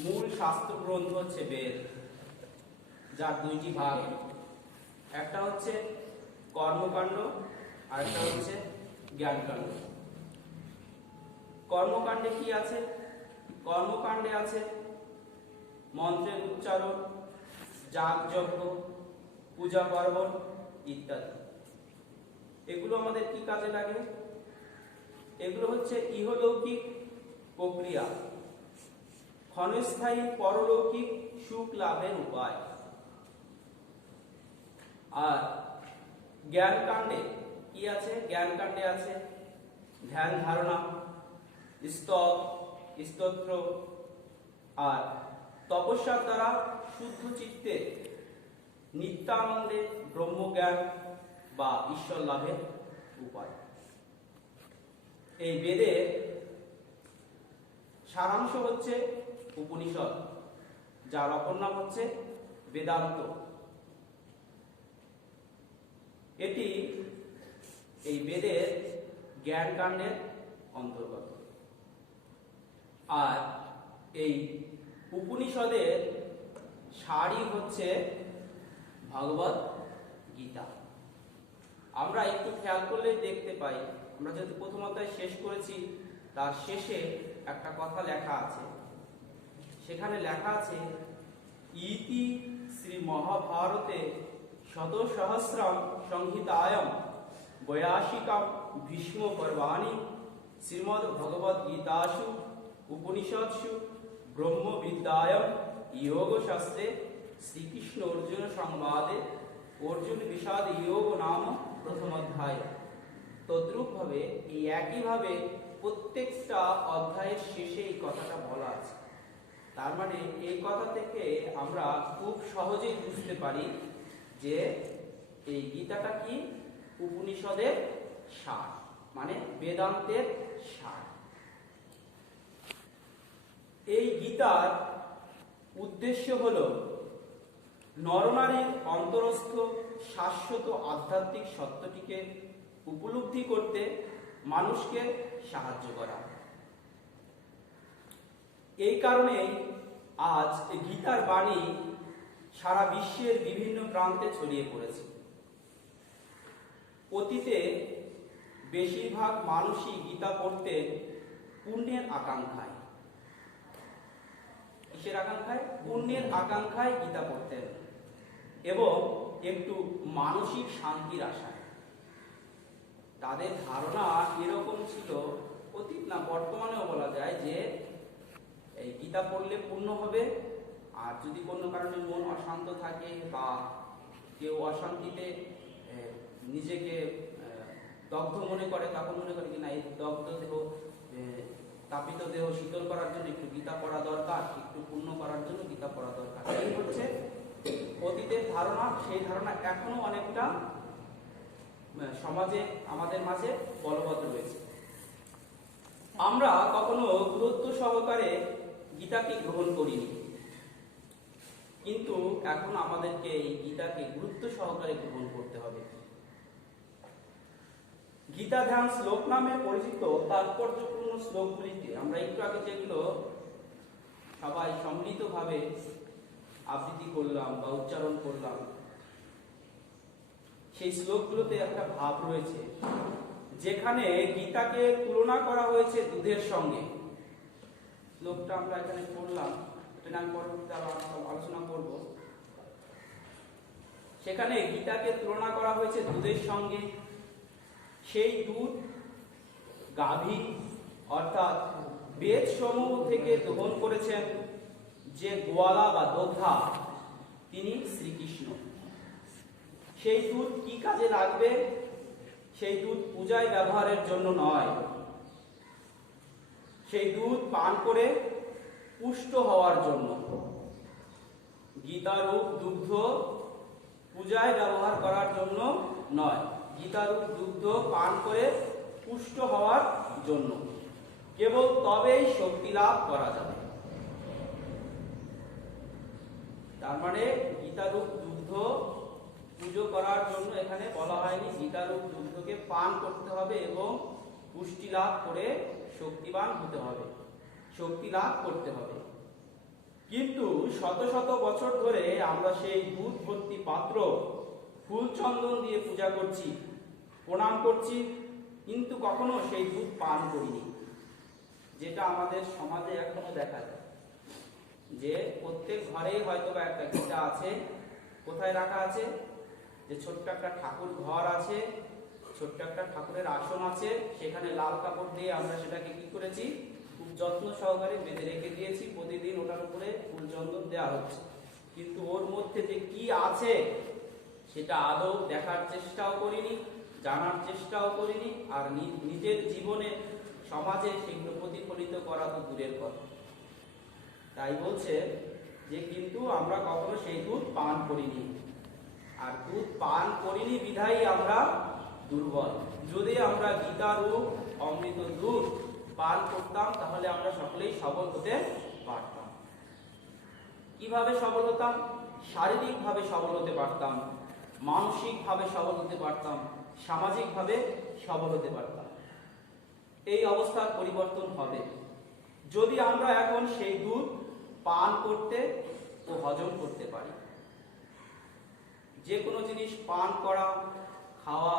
মূল শাস্ত্র গ্রন্থ হচ্ছে বেদ, যার দুইটি ভাগ। একটা হচ্ছে কর্মকাণ্ড আর একটা হচ্ছে জ্ঞানকাণ্ড। কর্মকাণ্ডে কি আছে? কর্মকাণ্ডে আছে মন্ত্রের উচ্চারণ, যাগযজ্ঞ, পূজা পার্বণ ইত্যাদি। এগুলো আমাদের কি কাজে লাগে? এগুলো হচ্ছে ইহলৌকিক প্রক্রিয়া, ক্ষণস্থায়ী পরলৌকিক সুখ লাভের উপায়। আর জ্ঞানকাণ্ডে কি আছে? জ্ঞানকাণ্ডে আছে ধ্যান ধারণা, স্তব, স্তোত্র আর তপস্যার দ্বারা শুদ্ধ চিত্তে নিত্যানন্দে ব্রহ্মজ্ঞান বা ঈশ্বর লাভের উপায়। এই বেদের সারাংশ হচ্ছে উপনিষদ, যার অপর নাম হচ্ছে বেদান্ত। এটি এই বেদের জ্ঞানকাণ্ডের অন্তর্গত। আর এই উপনিষদের সারই হচ্ছে ভগবত গীতা। আমরা একটু খেয়াল করলে দেখতে পাই, আমরা যেহেতু প্রথম অধ্যায় শেষ করেছি, তার শেষে একটা কথা লেখা আছে। সেখানে লেখা আছে ইতি শ্রী মহাভারতে শতসহস্রম সংহিতায়াম বয়াসিকাম ভীষ্ম পর্বাণি শ্রীমদ্ ভগবদ গীতাসু উপনিষৎসু ব্রহ্মবিদ্যায়াম যোগশাস্ত্রে শ্রীকৃষ্ণ অর্জুন সংবাদে অর্জুন বিষাদ যোগ নাম প্রথম অধ্যায়। তদ্রূপ ভাবে এই একইভাবে প্রত্যেকটা অধ্যায়ের শেষে এই কথাটা বলা আছে। তার মানে এই কথা থেকে আমরা খুব সহজেই বুঝতে পারি যে এই গীতাটা কি? উপনিষদের সার, মানে বেদান্তের সার। এই গীতার উদ্দেশ্য হলো নরনারীর অন্তরস্থ শাশ্বত আধ্যাত্মিক সত্যটিকে উপলব্ধি করতে মানুষকে সাহায্য করা। এই কারণেই আজ গীতার বাণী সারা বিশ্বের বিভিন্ন প্রান্তে ছড়িয়ে পড়েছে। অতীতে বেশিরভাগ মানুষই গীতা পড়তে পুণ্যের আকাঙ্ক্ষায়। কিসের আকাঙ্ক্ষায়? পুণ্যের আকাঙ্ক্ষায় গীতা পড়তেন এবং একটু মানসিক শান্তির আশায়। তাদের ধারণা এরকম ছিল, অতীত না বর্তমানেও বলা যায়, যে এই গীতা পড়লে পুণ্য হবে। আর যদি কোনো কারণে মন অশান্ত থাকে বা কেউ অশান্তিতে নিজেকে দগ্ধ মনে করে, তখন মনে করে কিনা এই দগ্ধ দেহ, তাপিত দেহ শীতল করার জন্য একটু গীতা পড়া দরকার, একটু পুণ্য করার জন্য গীতা পড়া দরকার। এই হচ্ছে অতীতের ধারণা। সেই ধারণা এখনো অনেকটা সমাজে আমাদের মাঝে বলবৎ রয়েছে। আমরা কখনো গুরুত্ব সহকারে গীতাকে গ্রহণ করিনি, কিন্তু এখন আমাদেরকে এই গীতাকে গুরুত্ব সহকারে গ্রহণ করতে হবে। গীতা ধ্যান শ্লোক নামে পরিচিত তাৎপর্যপূর্ণ শ্লোকগুলিতে আমরা একটু আগে যেগুলো সবাই সম্মিলিতভাবে আবৃত্তি করলাম বা উচ্চারণ করলাম, সেই শ্লোকগুলোতে একটা ভাব রয়েছে, যেখানে গীতাকে তুলনা করা হয়েছে দুধের সঙ্গে। শ্লোকটা আমরা এখানে পড়লাম, এটা আমি পরবর্তীতে আলোচনা করব। সেখানে গীতাকে তুলনা করা হয়েছে দুধের সঙ্গে। সেই দুধ গাভী অর্থাৎ বেদ সমূহ থেকে দহন করেছেন যে গোয়ালা বা যোদ্ধা, তিনি শ্রীকৃষ্ণ। সেই দুধ কি কাজে লাগবে? সেই দুধ পূজায় ব্যবহারের জন্য নয়, সেই দুধ পান করে পুষ্ট হওয়ার জন্য। গীতারূপ দুগ্ধ পূজায় ব্যবহার করার জন্য নয়, গীতারূপ দুগ্ধ পান করে পুষ্ট হওয়ার জন্য। কেবল তবেই শক্তি লাভ করা যাবে। তার মানে গীতারূপ দুগ্ধ পুজো করার জন্য এখানে বলা হয়নি, গীতারূপ দুগ্ধকে পান করতে হবে এবং পুষ্টি লাভ করে শক্তিবান হতে হবে, শক্তি লাভ করতে হবে। শত শত বছর ধরে আমরা সেই দুধ ভর্তি পাত্র ফুল চন্দন দিয়ে পূজা করছি, প্রণাম করছি, কিন্তু কখনো সেই দুধ পান করিনি। যেটা আমাদের সমাজে এখনো দেখা যায়, যে প্রত্যেক ঘরে হয়তো বা একটা গীতা আছে। কোথায় রাখা আছে? যে ছোট্ট একটা ঠাকুর ঘর আছে, ছোট্ট একটা ঠাকুরের আসন আছে, সেখানে লাল কাপড় দিয়ে আমরা সেটাকে কি করেছি, খুব যত্ন সহকারে বেঁধে রেখে দিয়েছি। প্রতিদিন ওটার উপরে ফুল চন্দন দেওয়া হচ্ছে, কিন্তু ওর মধ্যে যে কি আছে সেটা আদৌ দেখার চেষ্টাও করিনি, জানার চেষ্টাও করিনি, আর নিজের জীবনে সমাজে সেগুলো প্রতিফলিত করা তো দূরের কথা। তাই বলছে যে কিন্তু আমরা কখনো সেই দুধ পান করিনি, আর দুধ পান করিনি বিধায় আমরা দুর্বল। যদি আমরা গীতারূপ অমৃত দুধ পান করতাম তাহলে আমরা সকলেই সবল হতে পারতাম। কিভাবে সবল হতাম? শারীরিকভাবে সবল হতে পারতাম, মানসিকভাবে সবল হতে পারতাম, সামাজিকভাবে সবল হতে পারতাম। এই অবস্থার পরিবর্তন হবে যদি আমরা এখন সেই দুধ পান করতে ও হজম করতে পারি। যে কোনো জিনিস পান করা, খাওয়া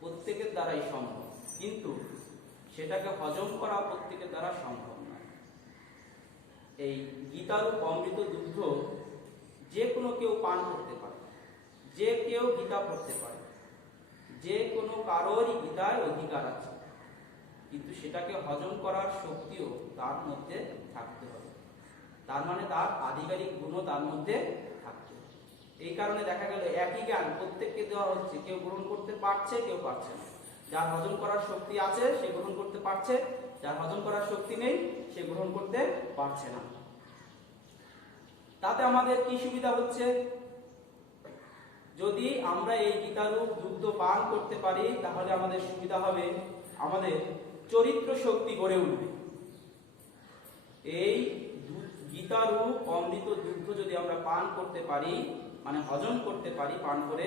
প্রত্যেকের দ্বারাই সম্ভব, কিন্তু সেটাকে হজম করা প্রত্যেকের দ্বারা সম্ভব নয়। এই গীতারূপ অমৃত দুগ্ধ যে কোনো কেউ পান করতে পারে, যে কেউ গীতা পড়তে পারে, যে কোনো কারোরই গীতায় অধিকার আছে, কিন্তু সেটাকে হজম করার শক্তিও তার মধ্যে থাকতে হবে। তার মানে তার আধিকারিক গুণও তার মধ্যে থাকতে হবে। এই কারণে দেখা গেল একই জ্ঞান প্রত্যেককে দেওয়া হচ্ছে, কেউ গ্রহণ করতে পারছে, কেউ পারছে না। যার হজম করার শক্তি আছে সে গ্রহণ করতে পারছে, যার হজম করার শক্তি নেই সে গ্রহণ করতে পারছে না। তাতে আমাদের কি সুবিধা হচ্ছে? যদি আমরা এই গীতারূপ দুগ্ধ পান করতে পারি তাহলে আমাদের সুবিধা হবে, আমাদের চরিত্র শক্তি গড়ে উঠবে। এই গীতারূপ অমৃত দুগ্ধ যদি আমরা পান করতে পারি, মানে হজম করতে পারি পান করে,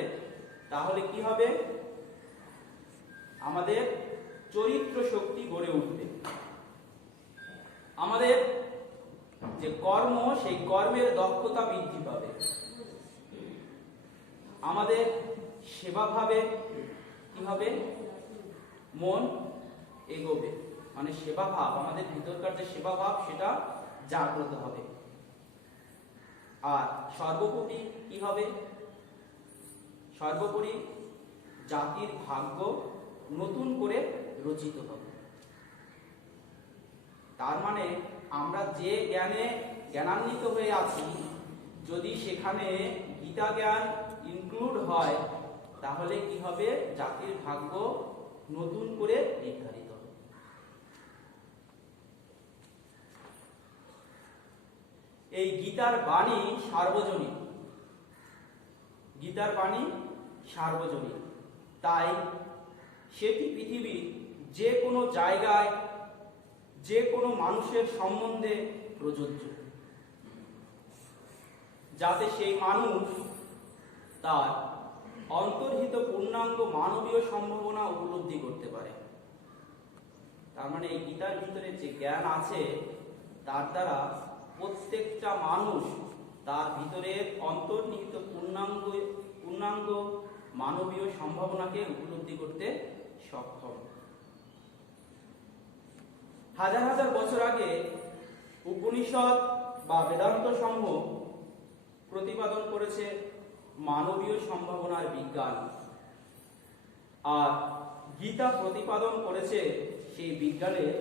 তাহলে কি হবে? আমাদের চরিত্র শক্তি গড়ে উঠবে। আমাদের যে কর্ম, সেই কর্মের দক্ষতা বৃদ্ধি পাবে। আমাদের সেবাভাবে কি হবে? মন এগোবে, মানে সেবা ভাব, আমাদের ভিতরকার যে সেবা ভাব সেটা জাগ্রত হবে। আর সর্বোপরি কি হবে? সর্বোপরি জাতির ভাগ্য নতুন করে রচিত হবে। তার মানে আমরা যে জ্ঞানে জ্ঞানান্বিত হয়ে আছি, যদি সেখানে গীতা জ্ঞান ইনক্লুড হয় তাহলে কি হবে? জাতির ভাগ্য নতুন করে নির্ধারিত হবে। এই গীতার বাণী সার্বজনীন, গীতার বাণী সার্বজনীন, তাই সেটি পৃথিবীর যে কোনো জায়গায় যে কোনো মানুষের সম্বন্ধে প্রযোজ্য, যাতে সেই মানুষ তার অন্তর্হিত পূর্ণাঙ্গ মানবীয় সম্ভাবনা উপলব্ধি করতে পারে। তার মানে এই গীতার ভিতরে যে জ্ঞান আছে তার দ্বারা প্রত্যেকটা মানুষ তার ভিতরের অন্তর্নিহিত পূর্ণাঙ্গ মানবীয় সম্ভাবনাকে উপলব্ধি করতে সক্ষম। হাজার হাজার বছর আগে উপনিষদ বা বেদান্ত সমূহ প্রতিপাদন করেছে মানবীয় সম্ভাবনার বিজ্ঞান, আর গীতা প্রতিপাদন করেছে সেই বিজ্ঞানের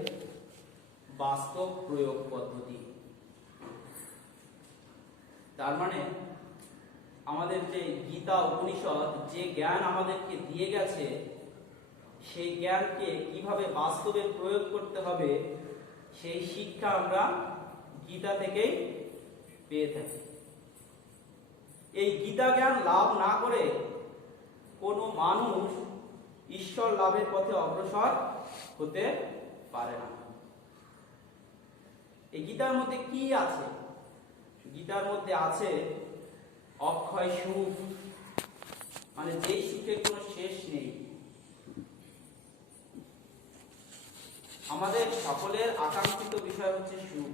বাস্তব প্রয়োগ পদ্ধতি। তার মানে আমাদের যে গীতা উপনিষদ যে জ্ঞান আমাদেরকে দিয়ে গেছে, সেই জ্ঞানকে কিভাবে বাস্তবে প্রয়োগ করতে হবে সেই শিক্ষা আমরা গীতা থেকেই পেয়ে থাকি। এই গীতা জ্ঞান লাভ না করে কোনো মানুষ ঈশ্বর লাভের পথে অগ্রসর হতে পারে না। এই গীতার মধ্যে কি আছে? গীতার মধ্যে আছে অক্ষয় সুখ, মানে যেই সুখের কোনো শেষ নেই। আমাদের সকলের আকাঙ্ক্ষিত বিষয় হচ্ছে সুখ।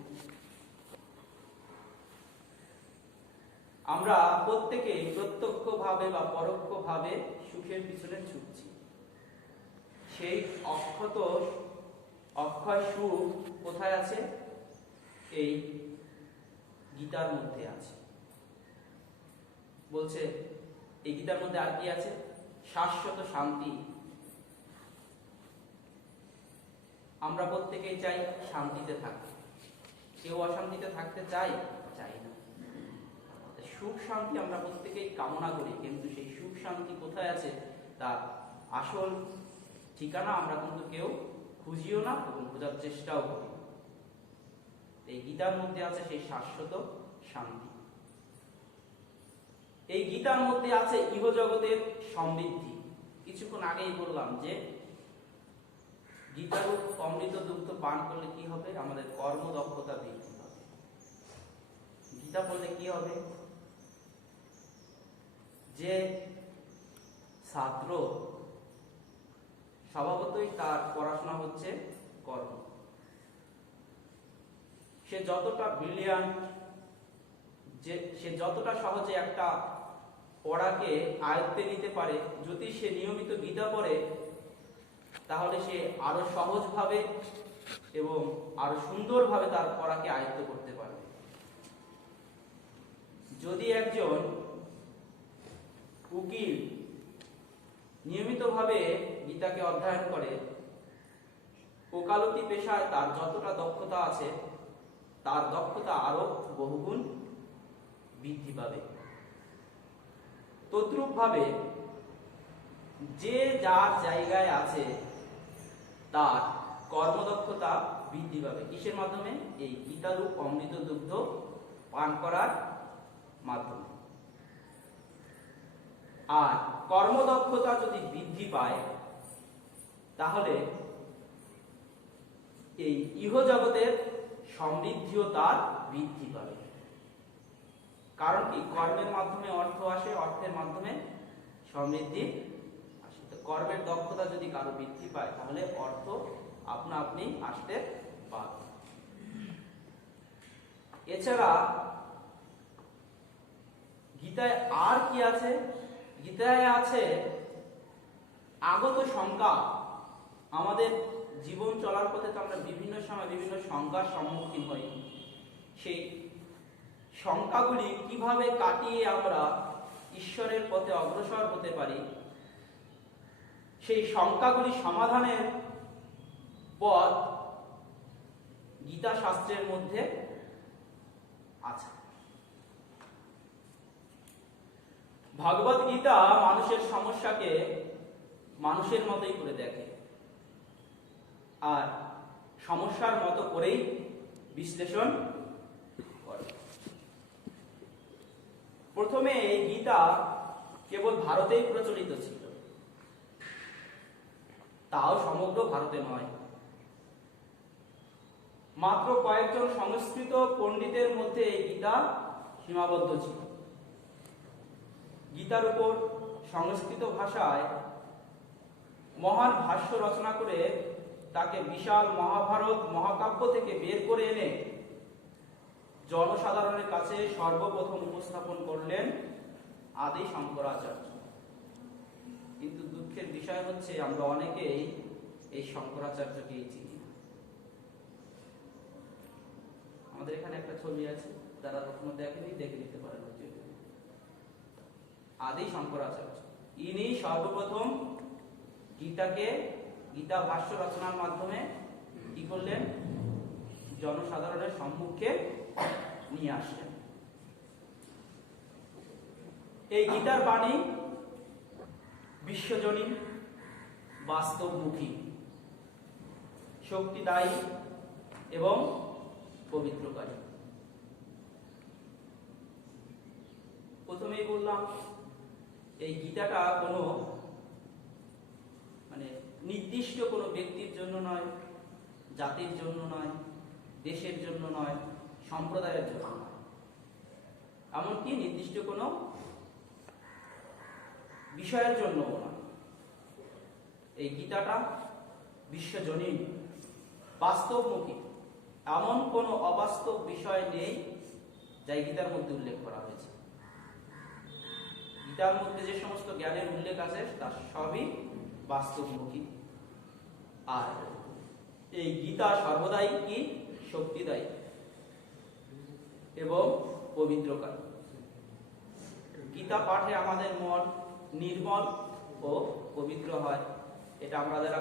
আমরা প্রত্যেকেই প্রত্যক্ষভাবে বা পরোক্ষভাবে সুখের পিছনে ছুটছি। সেই অক্ষয় সুখ কোথায় আছে? এই গীতার মধ্যে আছে। বলছে এই গীতার মধ্যে আর কি আছে? শাশ্বত শান্তি। আমরা প্রত্যেকেই চাই শান্তিতে থাকতে। কেউ অশান্তিতে থাকতে চাই না। সুখ শান্তি আমরা প্রত্যেকেই কামনা করি, কিন্তু সেই সুখ শান্তি কোথায় আছে তার আসল ঠিকানা আমরা কিন্তু কেউ খুঁজিও না এবং খোঁজার চেষ্টাও করি। এই গীতার মধ্যে আছে সেই শাশ্বত শান্তি। এই গীতার মধ্যে আছে ইহজগতের সমৃদ্ধি। কিছুক্ষণ আগেই বললাম যে গীতার অমৃত দুগ্ধ পান করলে কি হবে? আমাদের কর্মদক্ষতা বৃদ্ধি পাবে। গীতা পড়লে কি হবে? যে ছাত্র স্বভাবতই তার পড়াশোনা হচ্ছে কর্ম, সে যতটা ব্রিলিয়ান্ট, সে যতটা সহজে একটা পড়াকে আয়ত্তে নিতে পারে, যদি সে নিয়মিত গীতা পড়ে তাহলে সে আরো সহজভাবে এবং আরো সুন্দরভাবে তার পড়াকে আয়ত্ত করতে পারবে। যদি একজন উকিল নিয়মিতভাবে গীতাকে অধ্যয়ন করে, ওকালতি পেশায় তার যতটা দক্ষতা আছে তার দক্ষতা আরো বহুগুণ বৃদ্ধি পাবে। তদ্রূপভাবে যে যার জায়গায় আছে তার কর্মদক্ষতা বৃদ্ধি পাবে। কিসের মাধ্যমে? এই গীতারূপ অমৃত দুগ্ধ পান করার মাধ্যমে। আর কর্মদক্ষতা যদি বৃদ্ধি পায় তাহলে এই ইহজগতের সমৃদ্ধিও তার বৃদ্ধি পাবে। কারণ কি? কর্মের মাধ্যমে অর্থ আসে, অর্থের মাধ্যমে সমৃদ্ধি আসে। তো কর্মের দক্ষতা যদি কারো বৃদ্ধি পায় তাহলে অর্থ আপনা আপনি আসতে পারে। এছাড়া গীতায় আর কি আছে? গীতায় আছে আগত শঙ্কা। আমাদের জীবন চলার পথে তো আমরা বিভিন্ন সময় বিভিন্ন শঙ্কার সম্মুখীন হই। সেই শঙ্কাগুলি কিভাবে কাটিয়ে আমরা ঈশ্বরের পথে অগ্রসর হতে পারি, সেই শঙ্কাগুলি সমাধানের পথ গীতা শাস্ত্রের মধ্যে আছে। ভগবত গীতা মানুষের সমস্যাকে মানুষের মতোই করে দেখে আর সমস্যার মতো করেই বিশ্লেষণ করে। প্রথমে এই গীতা কেবল ভারতেই প্রচলিত ছিল, তাও সমগ্র ভারতে নয়। মাত্র কয়েকজন সংস্কৃত পণ্ডিতের মধ্যে এই গীতা সীমাবদ্ধ ছিল। গীতার উপর সংস্কৃত ভাষায় মহান ভাষ্য রচনা করে তাকে বিশাল মহাভারত মহাকাব্য থেকে বের করে এনে জনসাধারণের কাছে সর্বপ্রথম উপস্থাপন করলেন আদি শঙ্করাচার্য। কিন্তু দুঃখের বিষয় হচ্ছে আমরা অনেকেই এই শঙ্করাচার্যকেই চিনি না। আমাদের এখানে একটা ছবি আছে, যারা কখনো দেখেনি দেখে নিতে পারেন। আদি শঙ্করাচার্য ইনি সর্বপ্রথম গীতা ভাষ্য রচনার মাধ্যমে কি করলেন? জনসাধারণের সম্মুখে নিয়ে আসলেন। এই গীতার বাণী বিশ্বজনীন, বাস্তবমুখী, শক্তিদায়ী এবং পবিত্রকারী। প্রথমেই বললাম এই গীতাটা কোনো নির্দিষ্ট কোনো ব্যক্তির জন্য নয়, জাতির জন্য নয়, দেশের জন্য নয়, সম্প্রদায়ের জন্য নয়, এমনকি নির্দিষ্ট কোনো বিষয়ের জন্যও নয়। এই গীতাটা বিশ্বজনীন, বাস্তবমুখী। এমন কোনো অবাস্তব বিষয় নেই যা গীতার মধ্যে উল্লেখ করা হয়েছে। গীতার মধ্যে যে সমস্ত জ্ঞানের উল্লেখ আছে তার সবই বাস্তবমুখী। আর এই গীতা সর্বদাই কি শক্তিদায়ী এবং পবিত্রকারী। গীতা পাঠে আমাদের মন নির্মল ও পবিত্র হয়। এটা আমরা যারা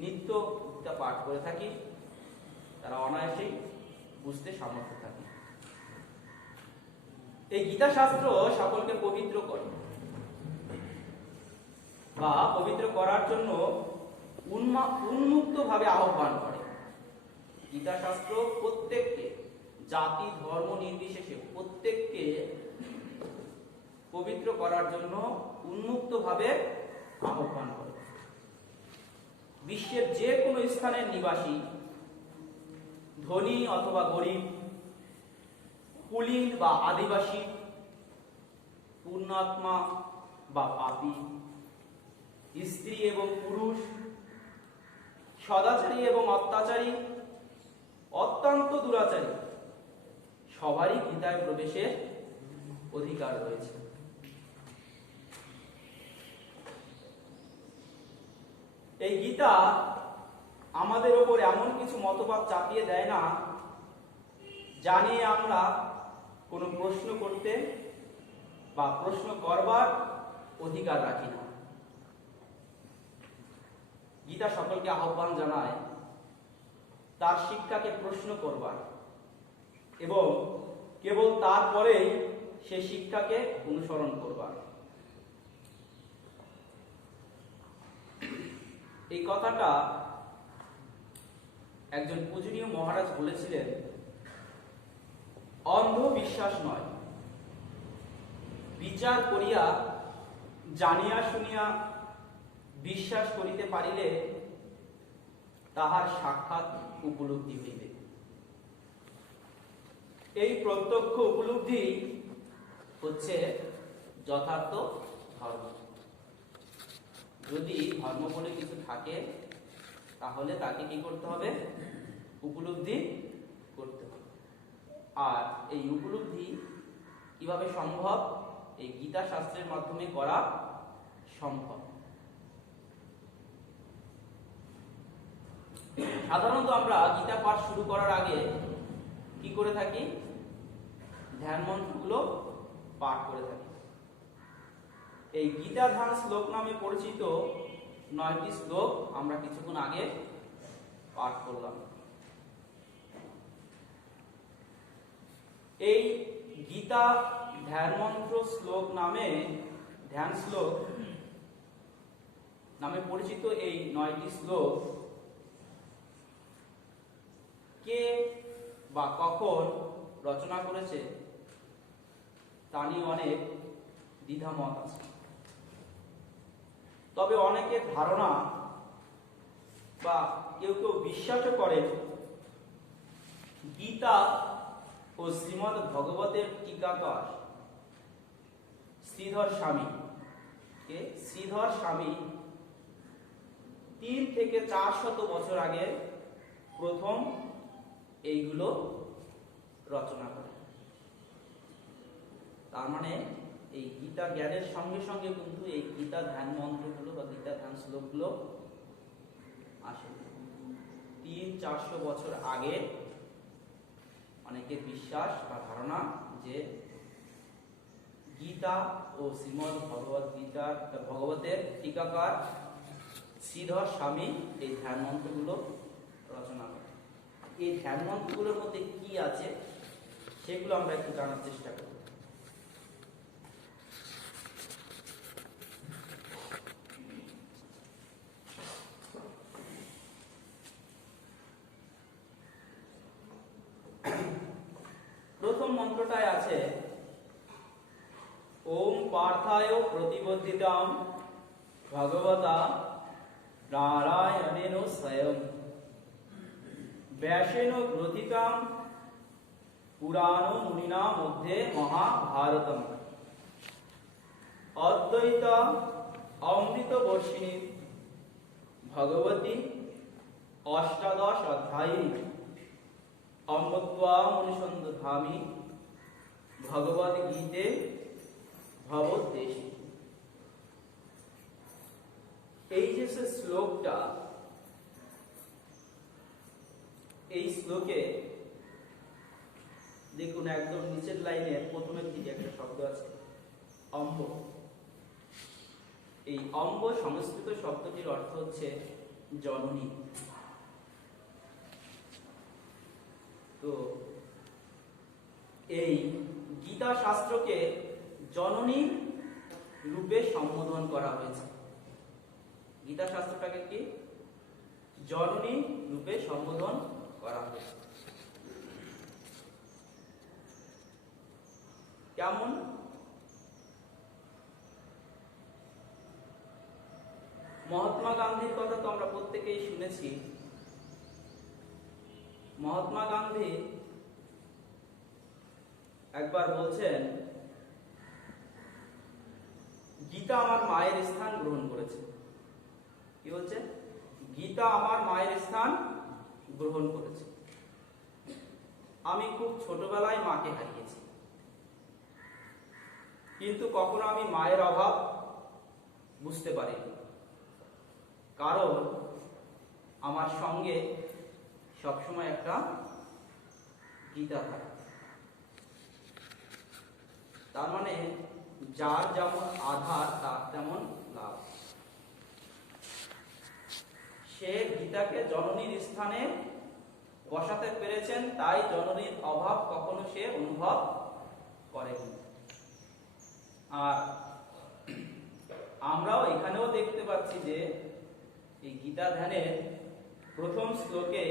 নিত্য গীতা পাঠ করে থাকি তারা অনায়াসেই বুঝতে সমর্থ থাকি। এই গীতা শাস্ত্র সকলকে পবিত্র করে বা পবিত্র করার জন্য উন্মুক্ত ভাবে আহ্বান করে। গীতা শাস্ত্র প্রত্যেককে জাতি ধর্ম নির্বিশেষে প্রত্যেককে পবিত্র করার জন্য উন্মুক্ত ভাবে আহ্বান করে। বিশ্বের যে কোনো স্থানের নিবাসী, ধনী অথবা গরিব, কুলীন বা আদিবাসী, পুণ্যাত্মা বা পাপী, স্ত্রী এবং পুরুষ, সদাচারী এবং অত্যাচারী, অত্যন্ত দুরাচারী, সবারই গীতায় প্রবেশের অধিকার রয়েছে। এই গীতা আমাদের ওপর এমন কিছু মতবাদ চাপিয়ে দেয় না যা নিয়ে আমরা কোনো প্রশ্ন করতে বা প্রশ্ন করবার অধিকার রাখি না। গীতা সকলকে আহ্বান জানায় তার শিক্ষাকে প্রশ্ন করবার এবং কেবল তারপরেই সে শিক্ষাকে অনুসরণ করবার। এই কথাটা একজন পূজনীয় মহারাজ বলেছিলেন, অন্ধ বিশ্বাস নয়, বিচার করিয়া জানিয়া শুনিয়া বিশ্বাস করিতে পারিলে তাহার সাক্ষাৎ উপলব্ধি হইবে। এই প্রত্যক্ষ উপলব্ধি হচ্ছে যথার্থ ধর্ম। যদি ধর্ম বলে কিছু থাকে তাহলে তাকে কি করতে হবে? উপলব্ধি করতে হবে। আর এই উপলব্ধি কিভাবে সম্ভব? এই গীতা শাস্ত্রের মাধ্যমে করা সম্ভব। সাধারণত আমরা গীতা পাঠ শুরু করার আগে কি করে থাকি? ধ্যান মন্ত্রগুলো পাঠ করে থাকি। এই গীতা ধ্যান শ্লোক নামে পরিচিত 9টি শ্লোক আমরা কিছুক্ষণ আগে পাঠ করলাম। এই গীতা ধ্যান মন্ত্র শ্লোক নামে ধ্যান শ্লোক নামে পরিচিত এই 9টি শ্লোক কে বা কখন রচনা করেছে তা নিয়ে অনেক দ্বিধামত আছে। তবে অনেকের ধারণা বা কেউ কেউ বিশ্বাসও করেন গীতা ও শ্রীমদ্ ভগবতের টিকাকার শ্রীধর স্বামী 3 থেকে 400 বছর আগে প্রথম এইগুলো রচনা করে। তার মানে এই গীতা জ্ঞানের সঙ্গে সঙ্গে কিন্তু এই গীতা ধ্যান মন্ত্রগুলো বা গীতা ধ্যান শ্লোকগুলো আসে 300-400 বছর আগে। অনেকের বিশ্বাস বা ধারণা যে গীতা ও শ্রীমদ্ ভগবতের টিকাকার শ্রীধর স্বামী এই ধ্যান মন্ত্রগুলো রচনা করে। এই ধ্যান মন্ত্রগুলোর মধ্যে কি আছে সেগুলো আমরা একটু জানার চেষ্টা করি। প্রথম মন্ত্রটায় আছে ওম পার্থায় প্রতিবদ্ধিতাম ভগবতা নারায়ণেন স্বয়ং ব্যাসেন গ্রথিতাম পুরাণ মুনিনা মধ্যে মহাভারতম অদ্বৈত অমৃত বর্ষিণী ভগবতী অষ্টাদশ অধ্যায়িনী অমৃত্বাম অনুসন্ধামি ভগবদ্গীতে ভবদ্দেশে। এই যে শ্লোকটা, এই শ্লোকে দেখুন একদম নিচের লাইনের প্রথমের দিকে একটা শব্দ আছে অম্ব। এই অম্ব সংস্কৃত শব্দটির অর্থ হচ্ছে জননী। তো এই গীতা শাস্ত্রকে জননী রূপে সম্বোধন করা হয়েছে। গীতা শাস্ত্রটাকে কি জননী রূপে সম্বোধন করা হয়েছে। কেমন? মহাত্মা গান্ধীর কথা তো আমরা প্রত্যেকেই শুনেছি। মহাত্মা গান্ধী একবার বলছেন, গীতা আমার মায়ের স্থান গ্রহণ করেছে। কি বলছে? গীতা আমার মায়ের স্থান গ্রহণ করেছে। আমি খুব ছোটবেলায় মাকে হারিয়েছি, কিন্তু কখনো আমি মায়ের অভাব বুঝতে পারিনি, কারণ আমার সঙ্গে সবসময় একটা গীতা থাকে। তার মানে যার যেমন আধার তার তেমন লাভ। সে গীতাকে জননীর স্থানে বসাতে পেরেছেন, তাই জননীর অভাব কখনো সে অনুভব করেনি। আর আমরাও এখানেও দেখতে পাচ্ছি যে এই গীতা ধ্যানের প্রথম শ্লোকে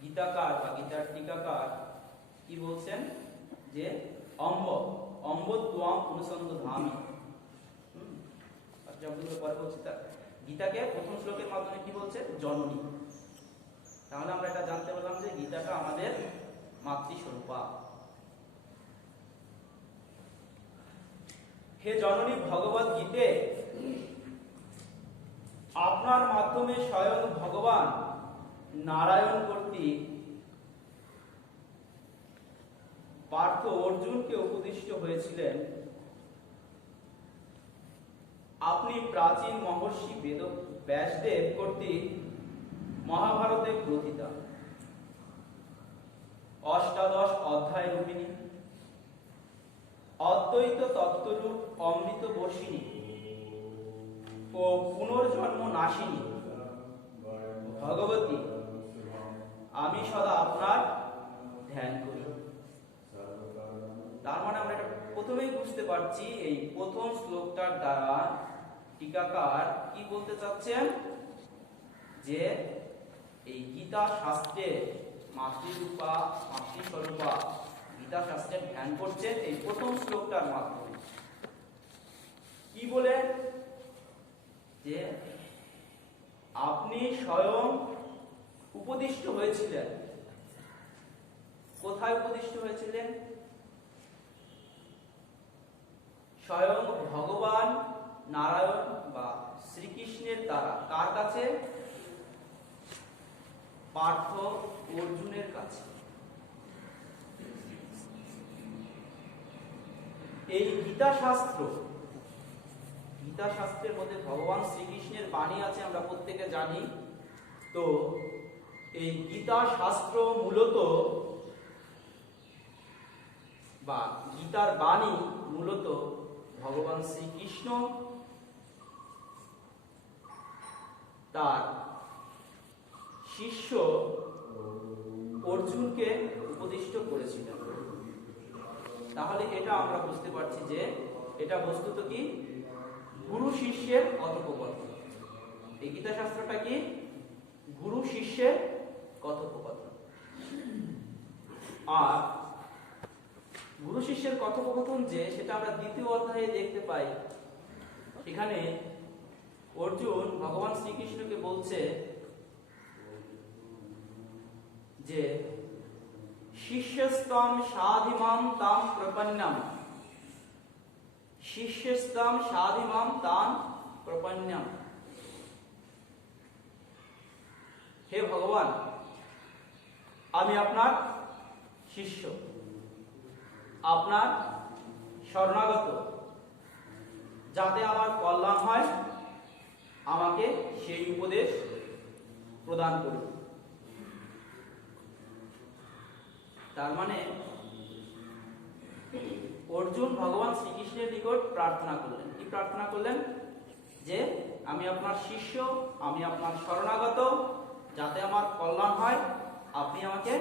গীতাকার বা গীতার টিকাকার কি বলছেন যে অম্ব অম্ব ত্বম অনুসন্ধামি। পরে বলছে গীতাকে প্রথম শ্লোকের মাধ্যমে কি বলছে? জননী। তাহলে আমরা এটা জানতে পারলাম যে গীতাটা আমাদের মাতৃস্বরূপা। হে জননী ভগবত গীতে, আপনার মাধ্যমে স্বয়ং ভগবান নারায়ণ কর্তৃক পার্থ অর্জুনকে উপদিষ্ট হয়েছিলেন। আপনি প্রাচীন মহর্ষি বেদ ব্যাসদেব কর্তৃক মহাভারতে গ্রথিতা অষ্টাদশ অধ্যায় রূপিণী অদ্বৈত তত্ত্বরূপ অমৃত বর্ষিণী ও পুনর্জন্ম নাশিনী ভগবতী আমি সদা আপনার ধ্যান করি। তার মানে আমরা এটা প্রথমেই বুঝতে পারছি, এই প্রথম শ্লোকটার দ্বারা টিকাকার কি বলতে চাচ্ছেন যে এই গীতা শাস্ত্রের মাতৃরূপা মাতৃস্বরূপা গীতা শাস্ত্রের ধ্যান করছেন এই প্রথম শ্লোকটার মাধ্যমে। কি বলে? যে আপনি স্বয়ং উপদিষ্ট হয়েছিলেন। কোথায় উপদিষ্ট হয়েছিলেন? স্বয়ং ভগবান নারায়ণ বা শ্রীকৃষ্ণের দ্বারা। কার কাছে? পার্থ অর্জুনের কাছে। এই গীতা শাস্ত্রের মধ্যে ভগবান শ্রীকৃষ্ণের বাণী আছে, আমরা প্রত্যেকে জানি। তো এই গীতা শাস্ত্র মূলত বা গীতার বাণী মূলত ভগবান শ্রীকৃষ্ণ তার শিষ্য অর্জুনকে উপদিষ্ট করেছিলেন। তাহলে এটা আমরা বুঝতে পারছি যে এটা বস্তুত কি গুরু শিষ্যের কথোপকথন। এই গীতা শাস্ত্রটা কি গুরু শিষ্যের কথোপকথন। আর গুরু শিষ্যের কথোপকথন যে সেটা আমরা দ্বিতীয় অধ্যায়ে দেখতে পাই। সেখানে অর্জুন ভগবান শ্রীকৃষ্ণকে বলছে যে শিষ্যস্তম সাধিমাম তাম প্রপন্নম, শিষ্যস্তম সাধিমাম তাম প্রপন্নম। হে ভগবান, আমি আপনার শিষ্য, আপনার শরণাগত, যাতে আমার কল্যাণ হয়, আমাকে সেই উপদেশ প্রদান করুন। তার মানে অর্জুন ভগবান শ্রীকৃষ্ণের নিকট প্রার্থনা করলেন। কি প্রার্থনা করলেন? যে আমি আপনার শিষ্য, আমি আপনার শরণাগত, যাতে আমার কল্যাণ হয়, আপনি আমাকে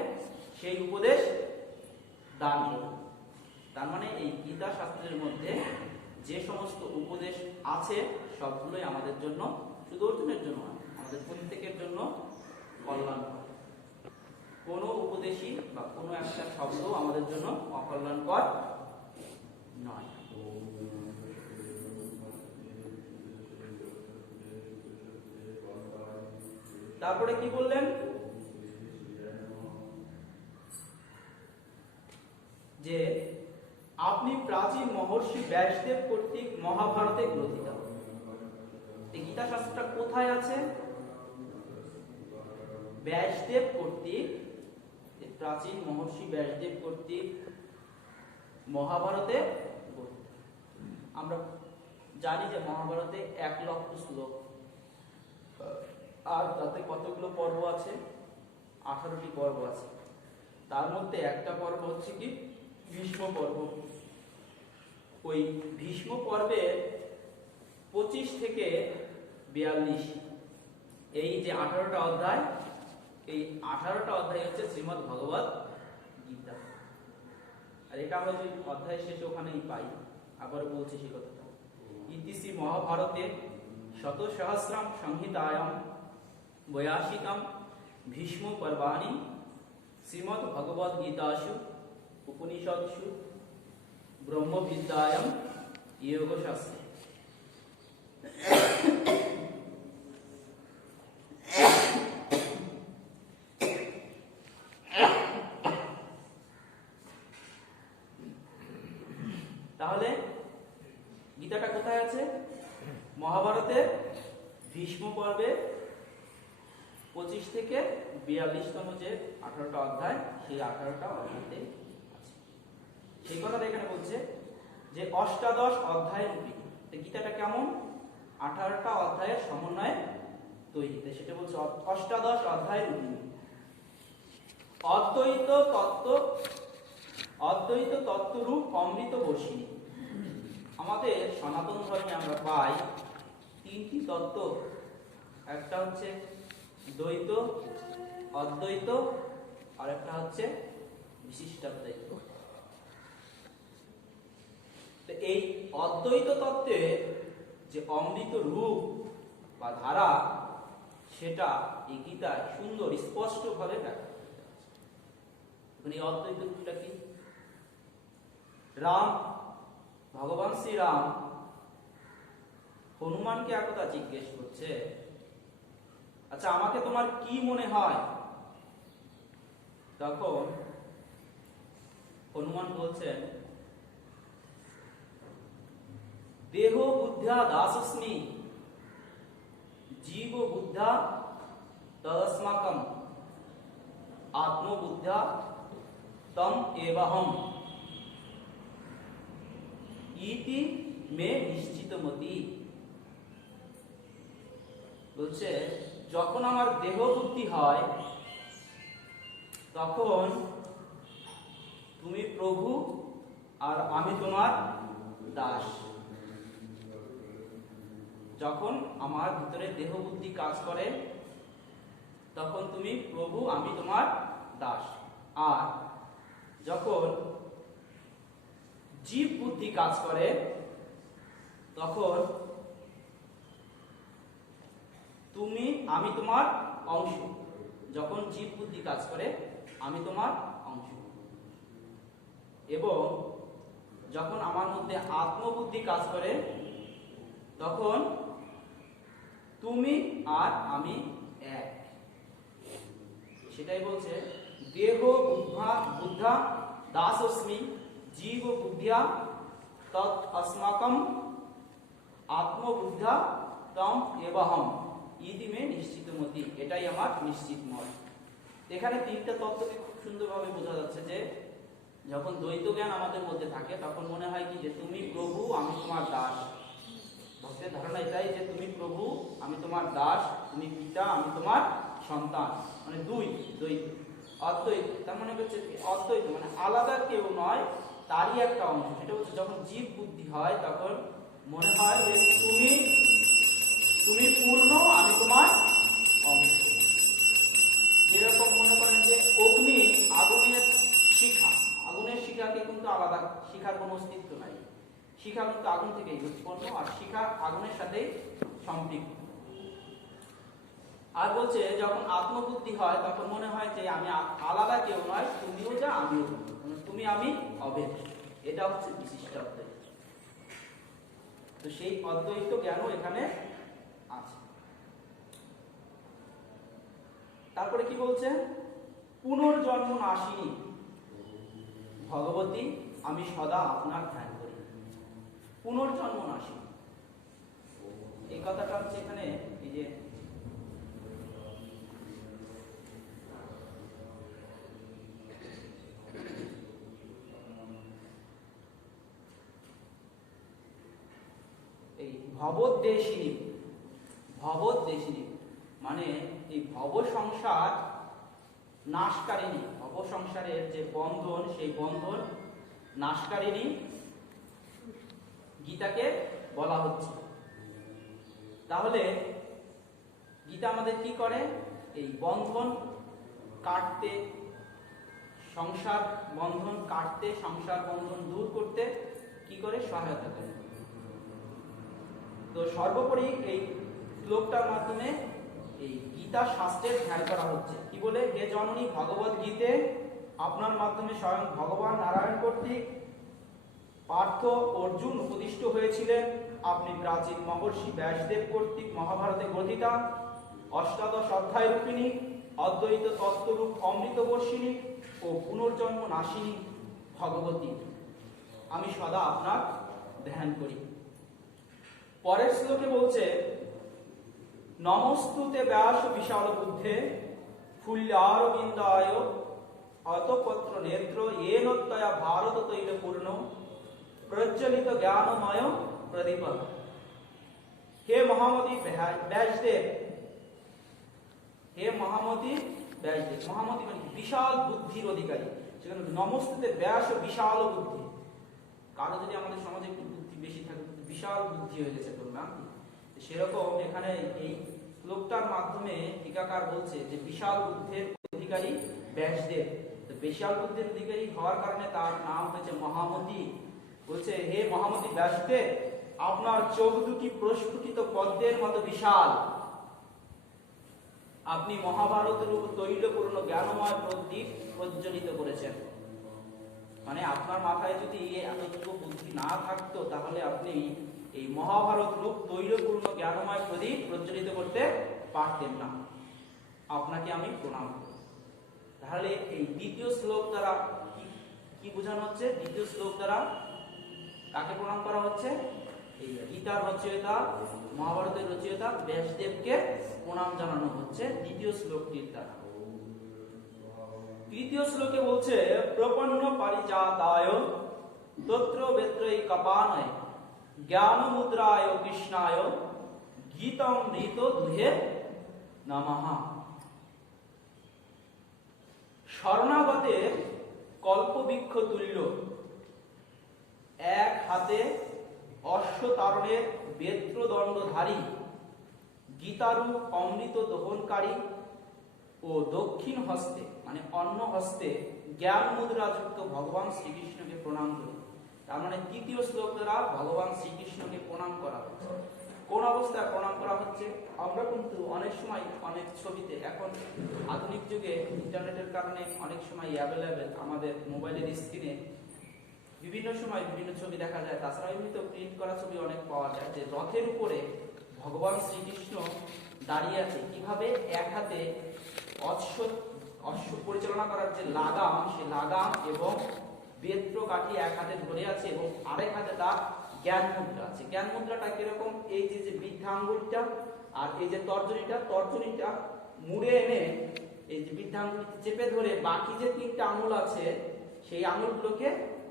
সেই উপদেশ দান করুন। তার মানে এই গীতা শাস্ত্রের মধ্যে যে সমস্ত উপদেশ আছে সবগুলোই আমাদের জন্য, শুধু অর্জুনের জন্য নয়, আমাদের প্রত্যেকের জন্য কল্যাণ। কোনো উপদেশই বা কোনো একটা শব্দ আমাদের জন্য অকল্যাণকর নয়। তারপরে কি বললেন? যে আপনি প্রাচীন মহর্ষি ব্যাসদেব কর্তৃক মহাভারতে গ্রথিত। এই গীতা শাস্ত্রটা কোথায় আছে? ব্যাসদেব কর্তৃক, প্রাচীন মহর্ষি ব্যাসদেব কর্তৃক মহাভারতে। আমরা জানি যে মহাভারতে 1,00,000 শ্লোক, আর তাতে কতগুলো পর্ব আছে? 18টি পর্ব আছে। তার মধ্যে একটা পর্ব হচ্ছে কি ভীষ্ম পর্ব। ওই ভীষ্ম পর্বে 25 থেকে 42, এই যে 18টা অধ্যায়, এই 18টা অধ্যায় হচ্ছে শ্রীমদ্ ভগবত গীতা। আর এটা আমরা যে অধ্যায় শেষে ওখানেই পাই। আবার বলছি সেই কথাটা। ইতিশ্রী মহাভারতে শতসহস্রাম সংহিতায়াম বয়াশিকাম ভীষ্ম পর্বাণি শ্রীমদ্ ভগবদ গীতাসু উপনিষৎসু ব্রহ্মবিদ্যায়াম যোগশাস্ত্রে। তাহলে গীতাটা কোথায় আছে? মহাভারতের ভীষ্ম পর্বে 25 থেকে 42তম যে 18টা অধ্যায়, সেই 18টা অধ্যায়তে আছে। সেই কথাটা এখানে বলছে যে অষ্টাদশ অধ্যায় রূপী। গীতাটা কেমন? 18টা অধ্যায়ের সমন্বয়ে তৈরি। সেটা বলছে অষ্টাদশ অধ্যায় রূপী। অদ্বৈত তত্ত্বরূপ অমৃত বর্ষিণী। আমাদের সনাতন ধর্মে আমরা পাই 3টি তত্ত্ব। একটা হচ্ছে দ্বৈত, অদ্বৈত, আর একটা হচ্ছে বিশিষ্টাদ্বৈত। তো এই অদ্বৈত তত্ত্বে যে অমৃত রূপ বা ধারা, সেটা এই গীতায় সুন্দর স্পষ্ট ভাবে ব্যাখ্যা করা আছে। এই অদ্বৈত রূপটা কি? রাম, ভগবান শ্রীরাম হনুমানকে একদা জিজ্ঞেস করছে, আচ্ছা আমাকে তোমার কি মনে হয়? তখন হনুমান বলছেন, দেহ বুদ্ধা দাসস্মি জীব বুদ্ধা তদস্মাকম আত্মবুদ্ধা তম এবাহম ইতি মে নিশ্চিতমতি। বলছে যখন আমার দেহ বুদ্ধি হয় তখন তুমি প্রভু আর আমি তোমার দাস। যখন আমার ভিতরে দেহ বুদ্ধি কাজ করে তখন তুমি প্রভু, আমি তোমার দাস। আর যখন জীব বুদ্ধি কাজ করে তখন তুমি, আমি তোমার অংশ। যখন জীব বুদ্ধি কাজ করে আমি তোমার অংশ, এবং যখন আমার মধ্যে আত্মবুদ্ধি কাজ করে তখন তুমি আর আমি এক। সেটাই বলছে দেহ বুদ্ধা দাসস্মি জীব বুদ্ধিয়া তৎ अस्माकम আত্মবুদ্ধা তম এবাহম ইতি মে নিশ্চিতমতি। এটাই আমার নিশ্চিত মত। এখানে 3টা তত্ত্বকে খুব সুন্দরভাবে বোঝা যাচ্ছে যে যখন দ্বৈত জ্ঞান আমাদের মধ্যে থাকে তখন মনে হয় কি যে তুমি প্রভু আমি তোমার দাস। ভক্তের ধারণা এটাই যে তুমি প্রভু আমি তোমার দাস, তুমি পিতা আমি তোমার সন্তান, মানে দ্বৈত। অদ্বৈত তার মানে হচ্ছে অদ্বৈত মানে আলাদা কেউ নয়, তারই একটা অংশ। সেটা হচ্ছে যখন জীব বুদ্ধি হয় তখন মনে হয় যে তুমি পূর্ণ আমি তোমার অংশ। যেরকম মনে করেন যে অগ্নি আগুনের শিখাকে কিন্তু আলাদা, শিখার কোনো অস্তিত্ব নাই, শিখা কিন্তু আগুন থেকেই উৎপন্ন, আর শিখা আগুনের সাথেই সম্পৃক্ত। আর বলছে যখন আত্মবুদ্ধি হয় তখন মনে হয় যে আমি আলাদা কেউ নয়, তুমিও যা আমিও যা, তুমি আমি অভেদ। এটা হচ্ছে বিশিষ্ট অদ্বৈত। তো সেই অদ্বৈত জ্ঞানও এখানে আছে। তারপরে কি বলছে, পুনর্জন্ম নাশিনী ভগবতী আমি সদা আপনার ধ্যান করি। পুনর্জন্ম নাশিনী এই কথাটা হচ্ছে এখানে এই যে এই ভবদ্দেশিনী মানে এই ভব সংসার নাশকারিণী, ভব সংসারের যে বন্ধন সেই বন্ধন নাশকারিণী গীতাকে বলা হচ্ছে। তাহলে গীতা আমাদের কি করে, এই বন্ধন কাটতে, সংসার বন্ধন কাটতে, সংসার বন্ধন দূর করতে কি করে সহায়তা করে। তো সর্বোপরি এই শ্লোকটার মাধ্যমে এই গীতা শাস্ত্রের ধ্যান করা হচ্ছে। কি বলে, হে জননী ভগবত গীতে আপনার মাধ্যমে স্বয়ং ভগবান নারায়ণ কর্তৃক পার্থ অর্জুন উপদিষ্ট হয়েছিলেন। আপনি প্রাচীন মহর্ষি ব্যাসদেব কর্তৃক মহাভারতে গ্রথিতা অষ্টাদশ অধ্যায় রূপিণী অদ্বৈত তত্ত্বরূপ অমৃতবর্ষিণী ও পুনর্জন্ম নাশিনী ভগবতী আমি সদা আপনার ধ্যান করি। পরের শ্লোকে বলছে, নমস্তুতে ব্যাস বিশাল বুদ্ধে ফুল্যারবিন্দায় অতপত্র নেত্র येनोत्तया ভারত তৈল পূর্ণ প্রজ্বলিত জ্ঞানময় প্রদীপ। হে মহামতি ব্যাসদেব, মহামতি মানে বিশাল বুদ্ধির অধিকারী। সেখানে নমস্তুতে ব্যাস বিশাল বুদ্ধি। কারো যদি আমাদের সমাজে একটু বুদ্ধি বেশি থাকে, বিশাল বুদ্ধি হয়ে গেছে তোর না, সেরকম এখানে এই শ্লোকটার মাধ্যমে টিকাকার বলছে যে বিশাল বুদ্ধির অধিকারী ব্যাসদেব। তো বিশাল বুদ্ধির অধিকারী হওয়ার কারণে তার নাম হয়েছে মহামতি। বলছে, হে মহামতি ব্যাসদেব, আপনার চোখ দুটি প্রস্ফুটিত পদ্মের মতো বিশাল। আপনি মহাভারত রূপ তৈলপূর্ণ জ্ঞানময় প্রদীপ প্রজ্বলিত করেছেন। মানে আপনার মাথায় যদি এতটুকু বুদ্ধি না থাকতো তাহলে আপনি এই মহাভারত রূপ তৈলপূর্ণ জ্ঞানময় প্রদীপ প্রজ্বলিত করতে পারতেন না। আপনাকে আমি প্রণাম করি। তাহলে এই দ্বিতীয় শ্লোক দ্বারা কি বোঝানো হচ্ছে? দ্বিতীয় শ্লোক দ্বারা কাকে প্রণাম করা হচ্ছে? এই গীতার রচয়িতা, মহাভারতের রচয়িতা ব্যাসদেবকে প্রণাম জানানো হচ্ছে দ্বিতীয় শ্লোকটির দ্বারা। তৃতীয় শ্লোকে বলছে, প্রপন্ন পারিজাতায় তত্র বেত্রৈ কপানয় জ্ঞান মুদ্রায় কৃষ্ণায় গীতামৃত দুহে নমঃ। শরণাগতের কল্পবৃক্ষ তুল্য, এক হাতে অশ্বতারণের বেত্রদণ্ডধারী, গীতারূপ অমৃত দহনকারী ও দক্ষিণ হস্তে মানে অন্য হস্তে জ্ঞান মুদ্রাযুক্ত ভগবান শ্রীকৃষ্ণকে প্রণাম করি। তার মানে তৃতীয় শ্লোক দ্বারা ভগবান শ্রীকৃষ্ণকে প্রণাম করা হচ্ছে। কোন অবস্থায় প্রণাম করা হচ্ছে? আমরা কিন্তু অনেক সময় অনেক ছবিতে, এখন আধুনিক যুগে ইন্টারনেটের কারণে অনেক সময় অ্যাভেলেবেল আমাদের মোবাইলের স্ক্রিনে বিভিন্ন সময় বিভিন্ন ছবি দেখা যায়। তাছাড়া এমনিতেও প্রিন্ট করা ছবি অনেক পাওয়া যায়, যে রথের উপরে ভগবান শ্রীকৃষ্ণ দাঁড়িয়ে আছে। কিভাবে? এক হাতে অশ্ব পরিচালনা করার যে লাগাম, সেই লাগাম এবং বেত্র কাঠি এক হাতে ধরে আছে এবং আরেক হাতে তার জ্ঞান মুদ্রা আছে। জ্ঞান মুদ্রাটা কিরকম? এই যে বৃদ্ধা আঙ্গুলটা আর এই যে তর্জনীটা মুড়ে এনে এই যে বৃদ্ধা আঙ্গুলটি চেপে ধরে বাকি যে তিনটা আঙুল আছে সেই আঙুলগুলোকে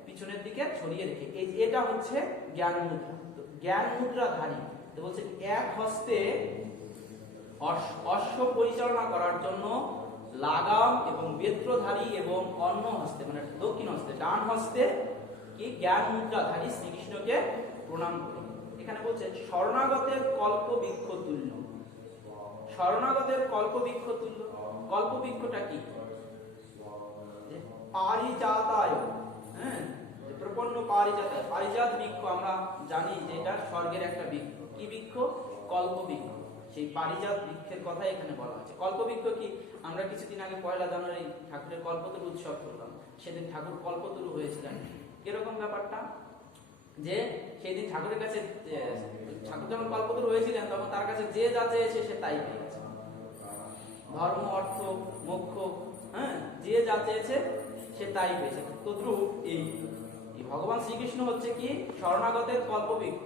পিছনের দিকে ছড়িয়ে রেখে এটা হচ্ছে জ্ঞান মুদ্রা। জ্ঞান মুদ্রাধারী তো বলছে এক হস্তে অশ্ব পরিচালনা করার জন্য লাগাম এবং বেত্রধারী এবং অন্য হস্তে মানে দক্ষিণ হস্তে ডান হস্তে কি জ্ঞান মুদ্রাধারী শ্রীকৃষ্ণকে প্রণাম করি। এখানে বলছে শরণাগতের কল্পবৃক্ষ তুল্য। শরণাগতের কল্পবৃক্ষ তুল্য, কল্পবৃক্ষটা কি? পারিজাতায়, হ্যাঁ, প্রপন্ন পারিজাতায়। পারিজাত বৃক্ষ আমরা জানি যে এটা স্বর্গের একটা বৃক্ষ। কি বৃক্ষ? কল্পবৃক্ষ। সেই পারিজাত বৃক্ষের কথা এখানে বলা হচ্ছে। কল্পবৃক্ষ কি? আমরা কিছুদিন আগে 1 জানুয়ারি ঠাকুরের কল্পতরু উৎসব করলাম। সেদিন ঠাকুর কল্পতরু হয়েছিলেন। কিরকম ব্যাপারটা? যে সেই দিন ঠাকুরের কাছে ঠাকুর যখন কল্পতরু হয়েছিলেন তখন তার কাছে যে যা চেয়েছে সে তাই পেয়েছে। ধর্ম, অর্থ, মোক্ষ, হ্যাঁ, যে যা চেয়েছে সে তাই পেয়েছে। তদ্রূপ এই ভগবান শ্রীকৃষ্ণ হচ্ছে কি শরণাগতের কল্পবৃক্ষ।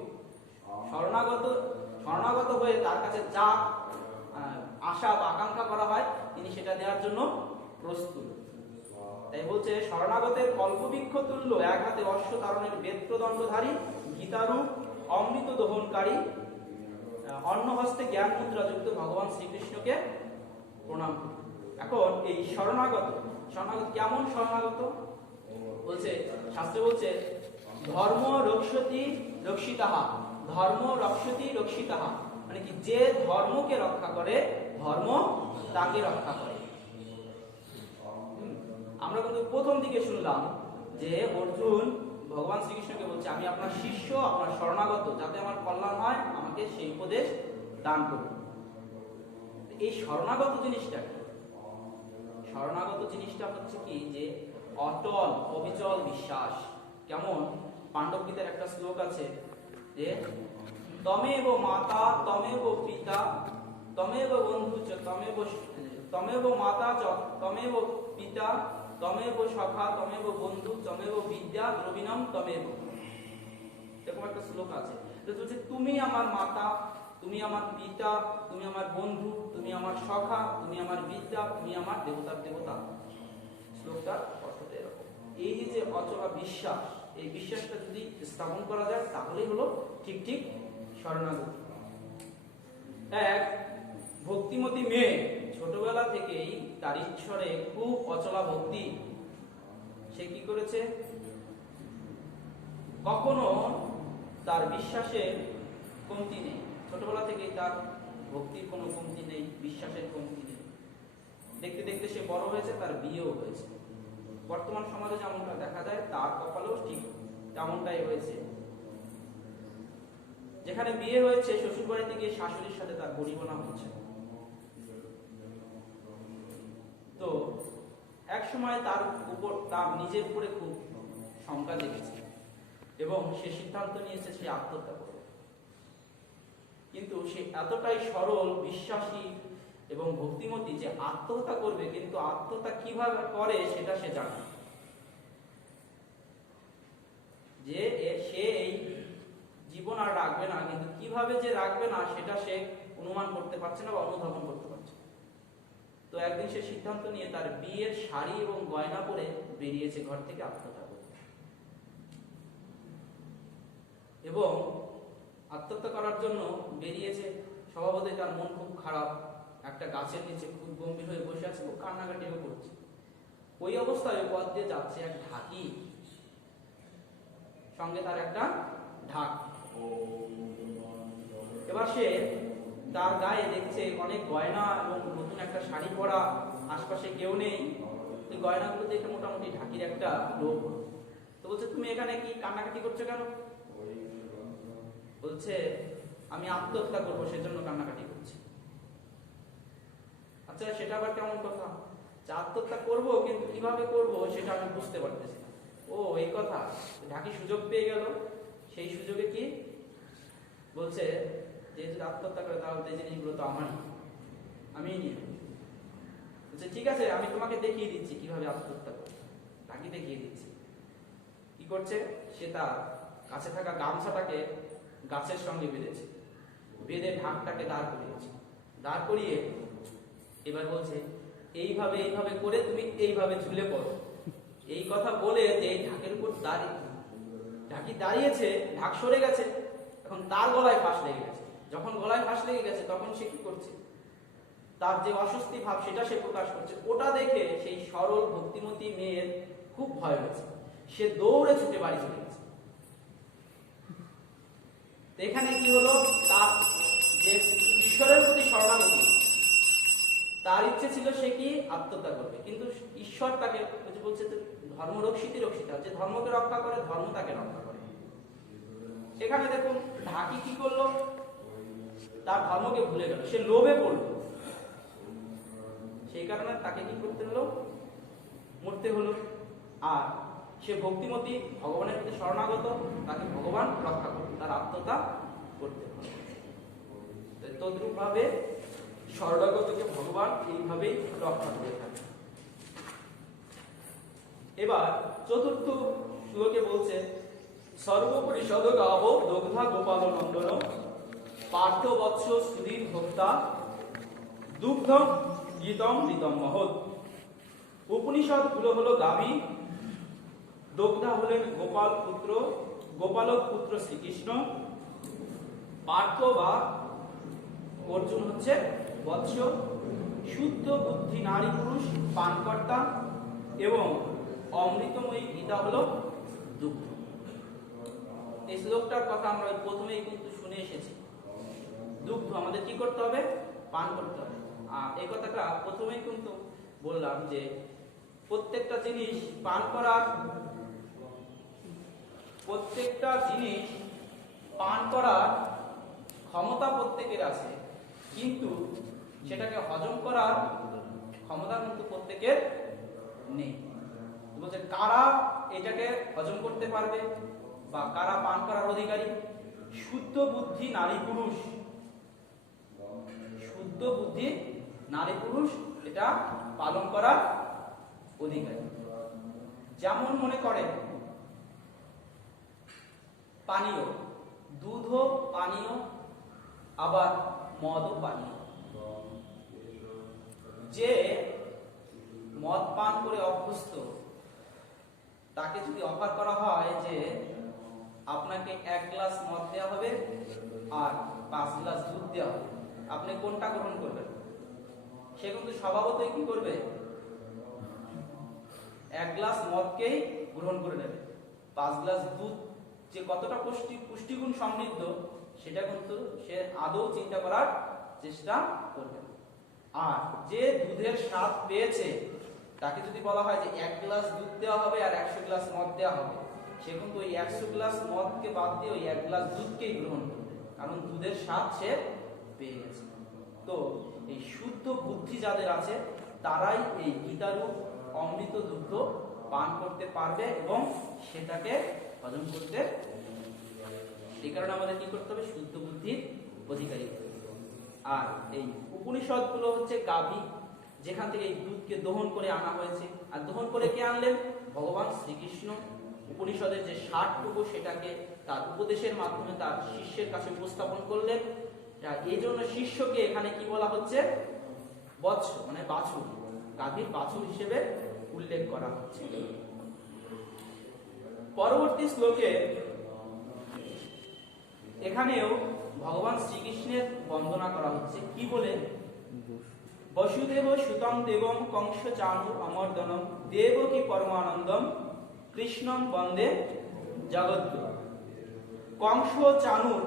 শরণাগত হয়ে তার কাছে যা আশা বা আকাঙ্ক্ষা করা হয় তিনি সেটা দেওয়ার জন্য প্রস্তুত। তাই বলছে শরণাগতের কল্পবৃক্ষ তুল্য এক হাতে অশ্ব তারণের বেত্রদণ্ডধারী গীতারূপ অমৃত দহনকারী অন্য হস্তে জ্ঞান মুদ্রা যুক্ত ভগবান শ্রীকৃষ্ণকে প্রণাম করি। এখন এই শরণাগত কেমন শরণাগত? বলছে শাস্ত্রে বলছে ধর্ম রক্ষতি রক্ষিতাহা, ধর্ম রক্ষতি রক্ষিতাহা মানে কি যে ধর্মকে রক্ষা করে ধর্ম তাকে রক্ষা করে। আমরা কিন্তু প্রথম দিকে শুনলাম যে অর্জুন ভগবান শ্রীকৃষ্ণকে বলছে আমি আপনার শিষ্য, আপনার শরণাগত, যাতে আমার কল্যাণ হয় আমাকে সেই উপদেশ দান করুন। এই শরণাগত জিনিসটা কি? শরণাগত জিনিসটা হচ্ছে কি যে অটল অবিচল বিশ্বাস। কেমন? পাণ্ডব গীতার একটা শ্লোক আছে যে তমেব মাতা তমেব পিতা তমেব বন্ধু চ তমেব মাতা চ তমেব পিতা তমেব সখা তমেব বন্ধু তমেব বিদ্যা দ্রবিণম তমেব। এরকম একটা শ্লোক আছে। তুমি আমার মাতা, তুমি আমার পিতা, তুমি আমার বন্ধু, তুমি আমার সখা, তুমি আমার বিদ্যা, তুমি আমার দেবতার দেবতা। শ্লোকটার অর্থটা এরকম। এই যে অচলা বিশ্বাস, এই বিশ্বাসটা যদি স্থাপন করা যায় তাহলেই হলো ঠিক ঠিক শরণাগতি। এক ভক্তিমতী মেয়ে ছোটবেলা থেকেই তার ঈশ্বরে খুব অচলা ভক্তি। সে কি করেছে? কখনো তার বিশ্বাসের কমতি নেই। ছোটবেলা থেকেই তার ভক্তির কোনো কমতি নেই, বিশ্বাসের কমতি নেই। দেখতে দেখতে সে বড় হয়েছে, তার বিয়েও হয়েছে। বর্তমান সমাজে যেমনটা দেখা যায় তার কপালেও ঠিক তেমনটাই হয়েছে। যেখানে বিয়ে হয়েছে শ্বশুর বাড়িতে গিয়ে শাশুড়ির সাথে তার বনিবনা হচ্ছে। তো এক সময় তার উপর তার নিজের উপরে খুব শঙ্কা জেগেছে এবং সে সিদ্ধান্ত নিয়েছে সে আত্মহত্যা করবে। কিন্তু সে এতটাই সরল বিশ্বাসী এবং ভক্তিমতী যে আত্মহত্যা করবে, কিন্তু আত্মহত্যা কিভাবে করে সেটা সে জানে। যে সে এই জীবন আর রাখবে না, কিন্তু কিভাবে যে রাখবে না সেটা সে অনুমান করতে পারছে না বা অনুধাবন করতে পারছে। তো একদিন সে সিদ্ধান্ত নিয়ে তার বিয়ের শাড়ি এবং গয়না পরে বেরিয়েছে ঘর থেকে আত্মহত্যা করতে। এবং আত্মহত্যা করার জন্য বেরিয়েছে। স্বভাবতই তার মন খুব খারাপ। একটা গাছের নিচে খুব গম্ভীর হয়ে বসে আছে, খুব কান্নাকাটিও করছে। ওই অবস্থায় পথ দিয়ে যাচ্ছে এক ঢাকি, সঙ্গে তার একটা ঢাক। এবার সে তার গায়ে দেখছে অনেক গয়না এবং নতুন একটা শাড়ি পরা, আশপাশে কেউ নেই। ওই গয়নাগুলো দেখে মোটামুটি ঢাকির একটা লোভ। তো বলছে তুমি এখানে কি কান্নাকাটি করছো কেন? বলছে আমি আত্মহত্যা করবো সেজন্য কান্নাকাটি করছি। আচ্ছা সেটা আবার কেমন কথা? আত্মহত্যা করবো, কিন্তু কিভাবে করবো সেটা আমি বুঝতে পারতেছি না। ও এই কথা। ঢাকি সুযোগ পেয়ে গেল। সেই সুযোগে কি বলছে যে যদি আত্মহত্যা করে তাহলে এই জিনিসগুলো তো আমারই, আমি নিয়ে বলছে ঠিক আছে আমি তোমাকে দেখিয়ে দিচ্ছি কিভাবে আত্মহত্যা করবে। ঢাকি দেখিয়ে দিচ্ছি। কি করছে? সে তার কাছে থাকা গামছাটাকে গাছের সঙ্গে বেঁধেছে, বেঁধে ঢাকটাকে দাঁড় করিয়েছে। দাঁড় করিয়ে এবার বলছে এইভাবে এইভাবে করে তুমি এইভাবে ঝুলে পড়ো, এই কথা বলে যে ঢাকের উপর ঢাকি দাঁড়িয়েছে, ঢাক সরে গেছে, এখন তার গলায় ফাঁস লেগে গেছে। যখন গলায় ফাঁস লেগে গেছে তখন সে কি করছে, তার যে অস্বস্তি ভাব সেটা সে প্রকাশ করছে। ওটা দেখে সেই সরল ভক্তিমতী মেয়ের খুব ভয় হয়েছে, সে দৌড়ে ছুটে বাড়ি চলে গেছে। এখানে কি হলো, তার যে ঈশ্বরের প্রতি শরণাগতি, তার ইচ্ছে ছিল সে কি আত্মহত্যা করবে, কিন্তু ঈশ্বর তাকে বলছে ধর্ম রক্ষিতি রক্ষিতা, যে ধর্মকে রক্ষা করে ধর্ম তাকে রক্ষা করে। এখানে দেখুন ঢাকি কি করলো, তার ধর্মকে ভুলে গেল, সে লোভে পড়লো, সেই কারণে তাকে কি করতে হলো, মরতে হলো। আর সে ভক্তিমতী, ভগবানের প্রতি শরণাগত, তাকে ভগবান রক্ষা করবে, তার আত্মহত্যা করতে হলো। তদ্রূপ ভাবে শরণাগতকে ভগবান এইভাবেই রক্ষা করে থাকে। এবার চতুর্থ শ্লোকে বলছে, সর্বপরিষদ গাব দগ্ধা গোপাল নন্দন পার্থ বৎস সুধীর ভোক্তা দুগ্ধম গীতম ঋতম মহৎ। উপনিষদ গুলো হলো গাভী, দগ্ধা হলেন গোপাল পুত্র, গোপালক পুত্র শ্রীকৃষ্ণ, পার্থ বা অর্জুন হচ্ছে বৎস, শুদ্ধ বুদ্ধি নারী পুরুষ পানকর্তা, এবং অমৃতময়ী গীতা হলো দুগ্ধ। এই শ্লোকটার কথা আমরা প্রথমেই কিন্তু শুনে এসেছি। দুগ্ধ আমাদের কি করতে হবে, পান করতে হবে। আর এই কথাটা প্রথমেই কিন্তু বললাম যে প্রত্যেকটা জিনিস পান করার, প্রত্যেকটা জিনিস পান করার ক্ষমতা প্রত্যেকের আছে, কিন্তু সেটাকে হজম করার ক্ষমতা কিন্তু প্রত্যেকের নেই। বলছে কারা এটাকে হজম করতে পারবে বা কারা পান করার অধিকারী, শুদ্ধ বুদ্ধি নারী পুরুষ, শুদ্ধ বুদ্ধি নারী পুরুষ এটা পালন করার অধিকারী। যেমন মনে করেন পানীয়, দুধও পানীয়, আবার মদও পানীয়। যে মদ পান করে অভ্যস্ত, তাকে যদি অফার করা হয় যে আপনাকে 1 গ্লাস মদ দেওয়া হবে আর 5 গ্লাস দুধ দেওয়া হবে, আপনি কোনটা গ্রহণ করবেন? সে কিন্তু স্বভাবতই কি করবে, 1 গ্লাস মদকেই গ্রহণ করে নেবে। 5 গ্লাস দুধ যে কতটা পুষ্টিগুণ সমৃদ্ধ সেটা কিন্তু সে আদৌ চিন্তা করার চেষ্টা করবে। আর যে দুধের স্বাদ পেয়েছে তাকে যদি বলা হয় যে 1 গ্লাস দুধ দেওয়া হবে আর 100 গ্লাস মদ দেওয়া হবে, সে কিন্তু ওই 100 গ্লাস মদকে বাদ দিয়ে ওই 1 গ্লাস দুধকেই গ্রহণ করবে, কারণ দুধের স্বাদ সে পেয়ে গেছে। তো এই শুদ্ধ বুদ্ধি যাদের আছে তারাই এই গীতারূপ অমৃত দুগ্ধ পান করতে পারবে এবং সেটাকে হজম করতে। এই কারণে আমাদের কি করতে হবে, শুদ্ধ বুদ্ধির অধিকারী। আর এই উপনিষদ গুলো হচ্ছে গাভী, যেখান থেকে এই দুধকে দহন করে আনা হয়েছে। আর দহন করে কে আনলেন, ভগবান শ্রীকৃষ্ণ। উপনিষদের যে 60টুকু সেটাকে তার উপদেশের মাধ্যমে তার শিষ্যের কাছে উপস্থাপন করলেন। এই জন্য শিষ্যকে এখানে কি বলা হচ্ছে, বৎস মানে বাছুর, গাভীর বাছুর হিসেবে উল্লেখ করা হচ্ছে। পরবর্তী শ্লোকে এখানেও ভগবান শ্রীকৃষ্ণের বন্দনা করা হচ্ছে। কি বলে, বসুদেব সুতম দেবম কংস চাণুর অমর্দনম দেবকী পরমানন্দম কৃষ্ণম বন্দে জগদ্গুরু। কংস চাণুর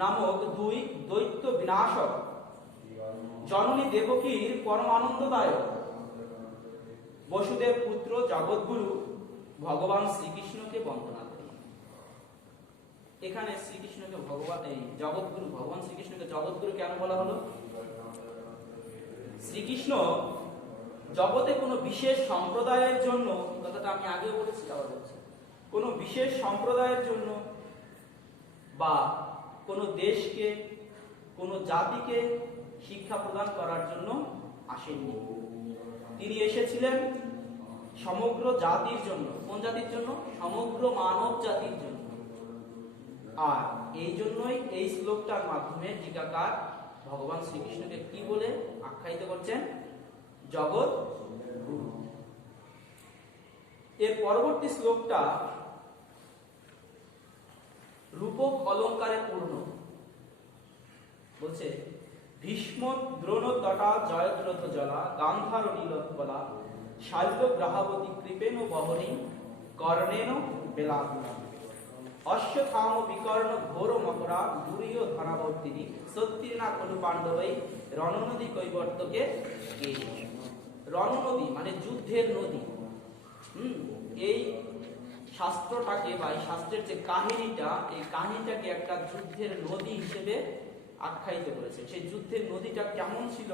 নামক 2 দৈত্য বিনাশক জননী দেবকীর পরমানন্দদায়ক বসুদেব পুত্র জগদ্গুরু ভগবান শ্রীকৃষ্ণকে বন্দনা করি। এখানে শ্রীকৃষ্ণকে ভগবান, এই জগদ্গুরু, ভগবান শ্রীকৃষ্ণকে জগদ্গুরু কেন বলা হলো? শ্রীকৃষ্ণ জগতে কোনো বিশেষ সম্প্রদায়ের জন্য, কথাটা আমি আগেও বলেছি, আবার বলছি, কোনো বিশেষ সম্প্রদায়ের জন্য বা কোনো দেশকে, কোনো জাতিকে শিক্ষা প্রদান করার জন্য আসেননি। তিনি এসেছিলেন সমগ্র জাতির জন্য। কোন জাতির জন্য? সমগ্র মানব জাতির জন্য। আর এই জন্যই এই শ্লোকটার মাধ্যমে টিকাকার ভগবান শ্রীকৃষ্ণকে কি বলে আখ্যায়িত করছেন? জগৎ গুরু। এর পরবর্তী শ্লোকটা রূপক অলঙ্কারে পূর্ণ। বলছে ভীষ্ম দ্রোণ তটা জয়দ্রথ জলা গান্ধার নীলোৎপলা শাল্য গ্রাহাবতী কৃপেণ বহনী কর্ণেন বেলাকুলা অশ্বথাম বিকর্ণ ঘোর মকরা দুরীয় ধনাবর্তিনী সত্যিনা খলু পাণ্ডবৈ রণনদী কৈবর্তকে রণনদী মানে যুদ্ধের নদী। এই শাস্ত্রটাকে বা এই শাস্ত্রের যে কাহিনীটা, এই কাহিনীটাকে একটা যুদ্ধের নদী হিসেবে আখ্যায়িত করেছে। সেই যুদ্ধের নদীটা কেমন ছিল?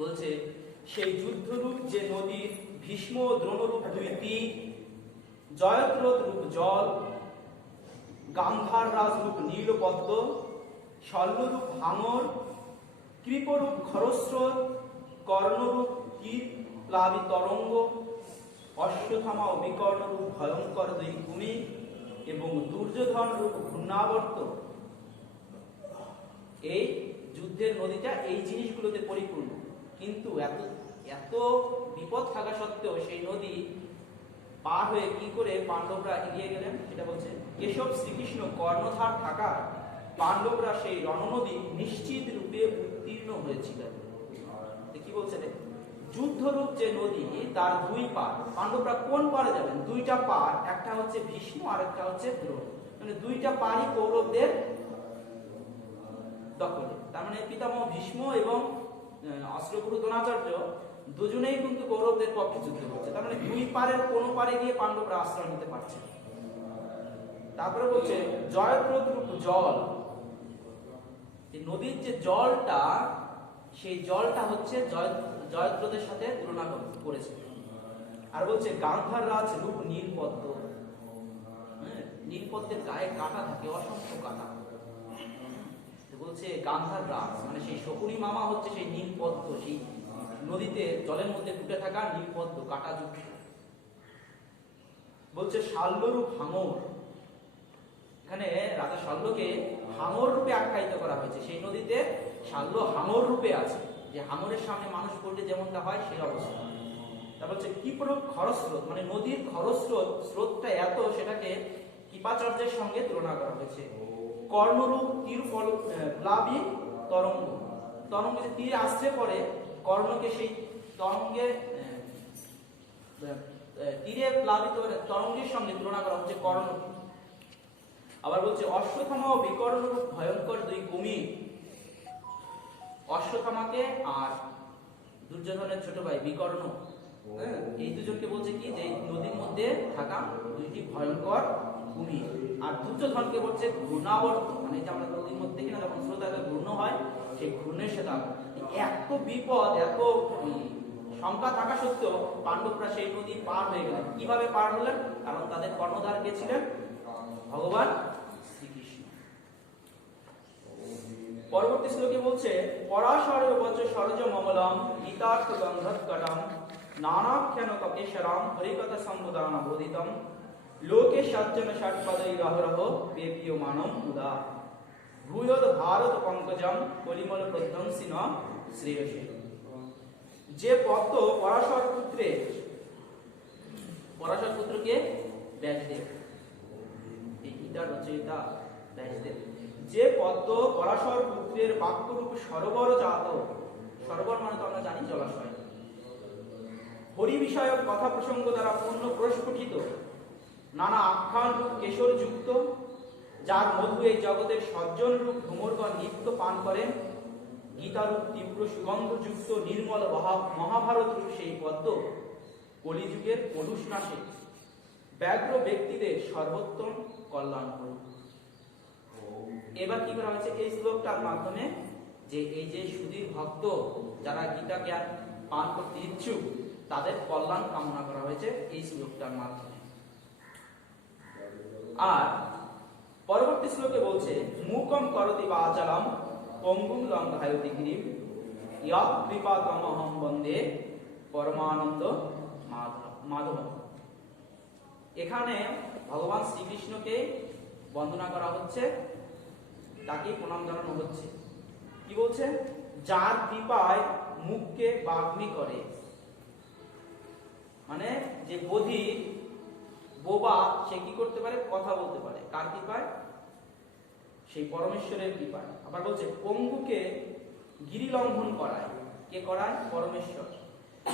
বলছে সেই যুদ্ধরূপ যে নদী, ভীষ্ম দ্রোণরূপ দুই তীর, জয়দ্রথ রূপ জল, গান্ধার রাজরূপ নীলপদ্ম, শল্যরূপ ভাঙর, কৃপরূপ খরস্রোত, কর্ণরূপ কীট প্লাবী তরঙ্গ, অশ্বত্থামা ও বিকর্ণরূপ ভয়ঙ্কর দুই ভূমি এবং দুর্যোধন রূপ ঘূর্ণাবর্ত। এই যুদ্ধের নদীটা এই জিনিসগুলোতে পরিপূর্ণ। কিন্তু এত এত বিপদ থাকা সত্ত্বেও সেই নদী পার হয়ে কি করে পাণ্ডবরা এগিয়ে গেলেন সেটা বলছে কেশব শ্রীকৃষ্ণ কর্ণধার থাকা পাণ্ডবরা সেই রণনদী নিশ্চিত রূপে উত্তীর্ণ হয়েছিলেন। কি বলছে রে? যুদ্ধরূপ যে নদী তার দুই পার, পাণ্ডবরা কোন পারে যাবেন? দুইটা পার, একটা হচ্ছে ভীষ্ম আর একটা হচ্ছে দ্রোণ, মানে দুইটা পারই কৌরবদের দখলে। তার মানে পিতামহ ভীষ্ম এবং অস্ত্রগুরু দ্রোণাচার্য দুজনেই কিন্তু কৌরবদের পক্ষে যুদ্ধ করছে। তার মানে দুই পারের কোনো পারে গিয়ে পাণ্ডবরা আশ্রয় নিতে পারছে। তারপরে বলছে জয়দ্রথ রূপ জল, নদীর যে জলটা, সেই জলটা হচ্ছে জয়দ্রথের সাথে তুলনা করেছে। আর বলছে গান্ধার রাজ রূপ নীলপদ্ম, নীলপদ্মের গায়ে কাঁটা থাকে, অসংখ্য কাঁটা। বলছে গান্ধার রাজ মানে সেই শকুনি মামা হচ্ছে সেই নীলপদ্ম, সেই নদীতে জলের মধ্যে ফুটে থাকা নীলপদ্ম কাঁটা যুক্ত। বলছে শাল্যরূপ হাঙর, এখানে রাজা শাল্যকে হাঙর রূপে আখ্যায়িত করা হয়েছে। সেই নদীতে শাল্য হাঙর রূপে আছে, যে হাঙরের সামনে মানুষ পড়লে যেমনটা হয় সেই অবস্থা। তারপর হচ্ছে কৃপরূপ খরস্রোত, মানে নদীর খরস্রোত, স্রোতটা এত সেটাকে কৃপাচার্যের সঙ্গে তুলনা করা হয়েছে। কর্ণরূপ তীর প্লাবী তরঙ্গ, তরঙ্গে যে তীর আসছে পরে কর্ণকে সেই তরঙ্গে তীরে প্লাবিত তরঙ্গের সঙ্গে তুলনা করা হচ্ছে কর্ণ। আবার বলছে অশ্বত্থামা ও বিকর্ণ রূপ ভয়ঙ্কর দুই কুমির, অশ্বত্থামাকে আর দুর্যোধনের ছোট ভাই বিকর্ণ, এই দুজনকে বলছে কি যে নদীর মধ্যে থাকা দুইটি ভয়ঙ্কর কুমির। আর দুর্যোধনকে বলছে ঘূর্ণাবর্ত, মানে যে আমরা নদীর মধ্যে দেখি না যখন স্রোত এত ঘূর্ণ হয়, সেই ঘূর্ণের সাথে এত বিপদ, এত শঙ্কা থাকা সত্ত্বেও পাণ্ডবরা সেই নদী পার হয়ে গেলেন। কিভাবে পার হলেন? কারণ তাদের কর্ণধার কে ছিলেন? ভগবান শ্রীকৃষ্ণ। পরবর্তী শ্লোকে বলছে পরাশর বচ সরজ মমলম গীতার্থ গন্ধৎকটম নানাখ্যান ককেশরাম হরিকথা সম্বুদান বোধিতম লোকে সজ্জন ষটপদৈ রহরহ পেপীয়মানম মুদা ভূয়োদ ভারত পঙ্কজম কলিমল প্রধ্বংসিন শ্রেয়সে। যে পদ্ম পরাশর পুত্রকে ব্যাসদেব, এই গীতার রচয়িতা ব্যাসদেব, যে পদ্ম পরাশর পুত্রের বাক্যরূপ সরোবর জাত, সরোবর মানে তো আমরা জানি জলাশয়, হরি বিষয়ক কথা প্রসঙ্গ দ্বারা পূর্ণ প্রস্ফুটিত, নানা আখ্যান রূপ কেশর যুক্ত, যার মধু এই জগতের সজ্জন রূপ ভ্রমরগণ নিত্য পান করেন, গীতারূপ তীব্র সুগন্ধ যুক্ত নির্মল মহাভারত রূপ সেই পদ্ম কলিযুগের কলুষ নাশে ব্যগ্র ব্যক্তিদের সর্বোত্তম কল্যাণ করুন। এবার কি করা হয়েছে এই শ্লোকটার মাধ্যমে, যে এই যে সুধীর ভক্ত যারা গীতা জ্ঞান পান করতে ইচ্ছুক তাদের কল্যাণ কামনা করা হয়েছে এই শ্লোকটার মাধ্যমে। আর পরবর্তী শ্লোকে বলছে মুকম করতি বাচালম পঙ্গুম লঙ্ঘায়তি গিরিম ইয়ৎ কৃপাতমহং বন্দে পরমানন্দ মাধব। এখানে ভগবান শ্রীকৃষ্ণকে বন্দনা করা হচ্ছে, তাকে প্রণাম জানানো হচ্ছে। কি বলছে? যার কৃপায় মুখকে বাগ্মী করে, মানে যে বধির বোবা সে কি করতে পারে? কথা বলতে পারে। কার কৃপায়? সেই পরমেশ্বরের কৃপায়। আবার বলছে পঙ্গুকে গিরি লঙ্ঘন করায়। কে করায়? পরমেশ্বর।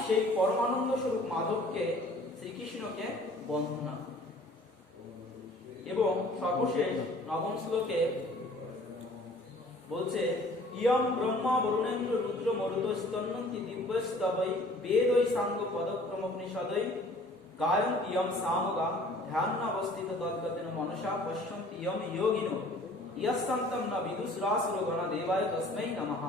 সেই পরমানন্দ স্বরূপ মাধবকে, শ্রীকৃষ্ণকে বন্দনা। এবং সর্বশেষ নবম শ্লোকে বলছে ইয়ম ব্রহ্মা বরুণেন্দ্র রুদ্র মরুত স্তন্নন্তি দিব্যস্তবৈ বেদৈ সাঙ্গ পদক্রমোপনিষদৈ গায়ন্তি ইয়ম সামগা ধ্যানাবস্থিত তদ্গতেন মনসা পশ্যন্তি ইয়ম যোগিনো ইয়স্তান্তম ন বিদুষরাসুর গণ দেবায় তস্मै নমঃ।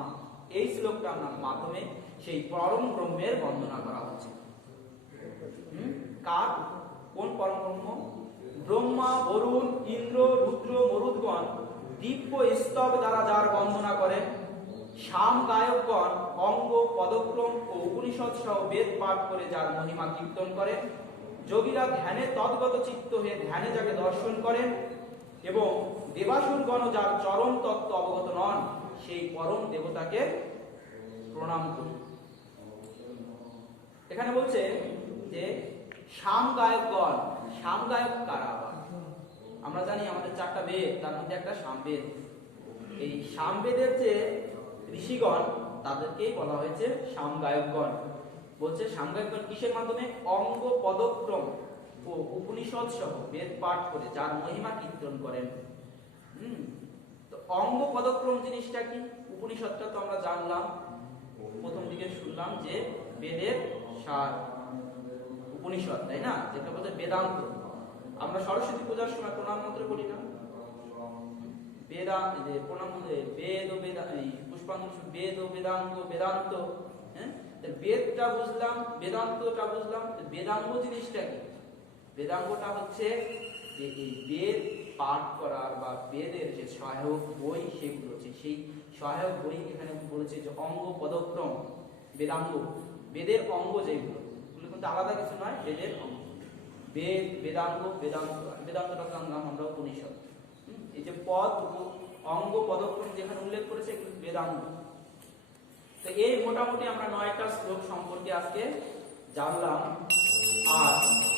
এই শ্লোকটার মাধ্যমে সেই পরম ব্রহ্মের বন্দনা করা হচ্ছে। কার? কোন পরম ব্রহ্ম? ব্রহ্মা, বরুণ, ইন্দ্র, রুদ্র, মরুদগণ দিব্য স্তব দ্বারা যার বন্দনা করেন, সাম গায়কগণ অঙ্গ পদক্রম ও উপনিষদ সহ বেদ পাঠ করে যার মহিমা কীর্তন করেন, যোগীরা ধ্যানে তদ্গত চিত্ত হয়ে ধ্যানে যাকে দর্শন করেন, এবং দেবাসুরগণ যার চরম তত্ত্ব অবগত নন, সেই পরম দেবতাকে প্রণাম করি। এখানে বলছে যে সাম গায়কগণ, সাম গায়ক কারা? আবার আমরা জানি আমাদের 4টা বেদ, তার মধ্যে একটা সামবেদ। এই সামবেদের যে ঋষিগণ তাদেরকেই বলা হয়েছে সামগায়কগণ। বলছে সামগায়কগণ কিসের মাধ্যমে? অঙ্গ পদক্রম ও উপনিষদ সহ বেদ পাঠ করে যার মহিমা কীর্তন করেন। তো অঙ্গ পদক্রম জিনিসটা কি? উপনিষদটা তো আমরা জানলাম, প্রথম দিকে শুনলাম যে বেদের সার উপনিষদ, তাই না? যেটা বলতে বেদান্ত। আমরা সরস্বতী পূজার সময় প্রণাম মন্ত্র করি না? বেদান্ত, প্রণাম বেদ ও পুষ্পাঞ্জলি বেদ ও বেদাঙ্গ বেদান্ত। হ্যাঁ, বেদটা বুঝলাম, বেদান্তটা বুঝলাম। বেদাঙ্গ জিনিসটা কি? বেদাঙ্গটা হচ্ছে যে এই বেদ পাঠ করার বা বেদের যে সহায়ক বই সেগুলো হচ্ছে, সেই সহায়ক বই এখানে বলেছে যে অঙ্গ পদক্রম বেদাঙ্গ, বেদের অঙ্গ যেগুলো, এগুলো কিন্তু আলাদা কিছু নয়, বেদের অঙ্গ। বেদ, বেদাঙ্গ, বেদান্ত, বেদান্তটা জানলাম আমরা উপনিষদ। এই যে পদ, অঙ্গ, পদক্রম যেখানে উল্লেখ করেছে এগুলো বেদাঙ্গ। তো এই মোটামুটি আমরা 9টা শ্লোক সম্পর্কে আজকে জানলাম। আর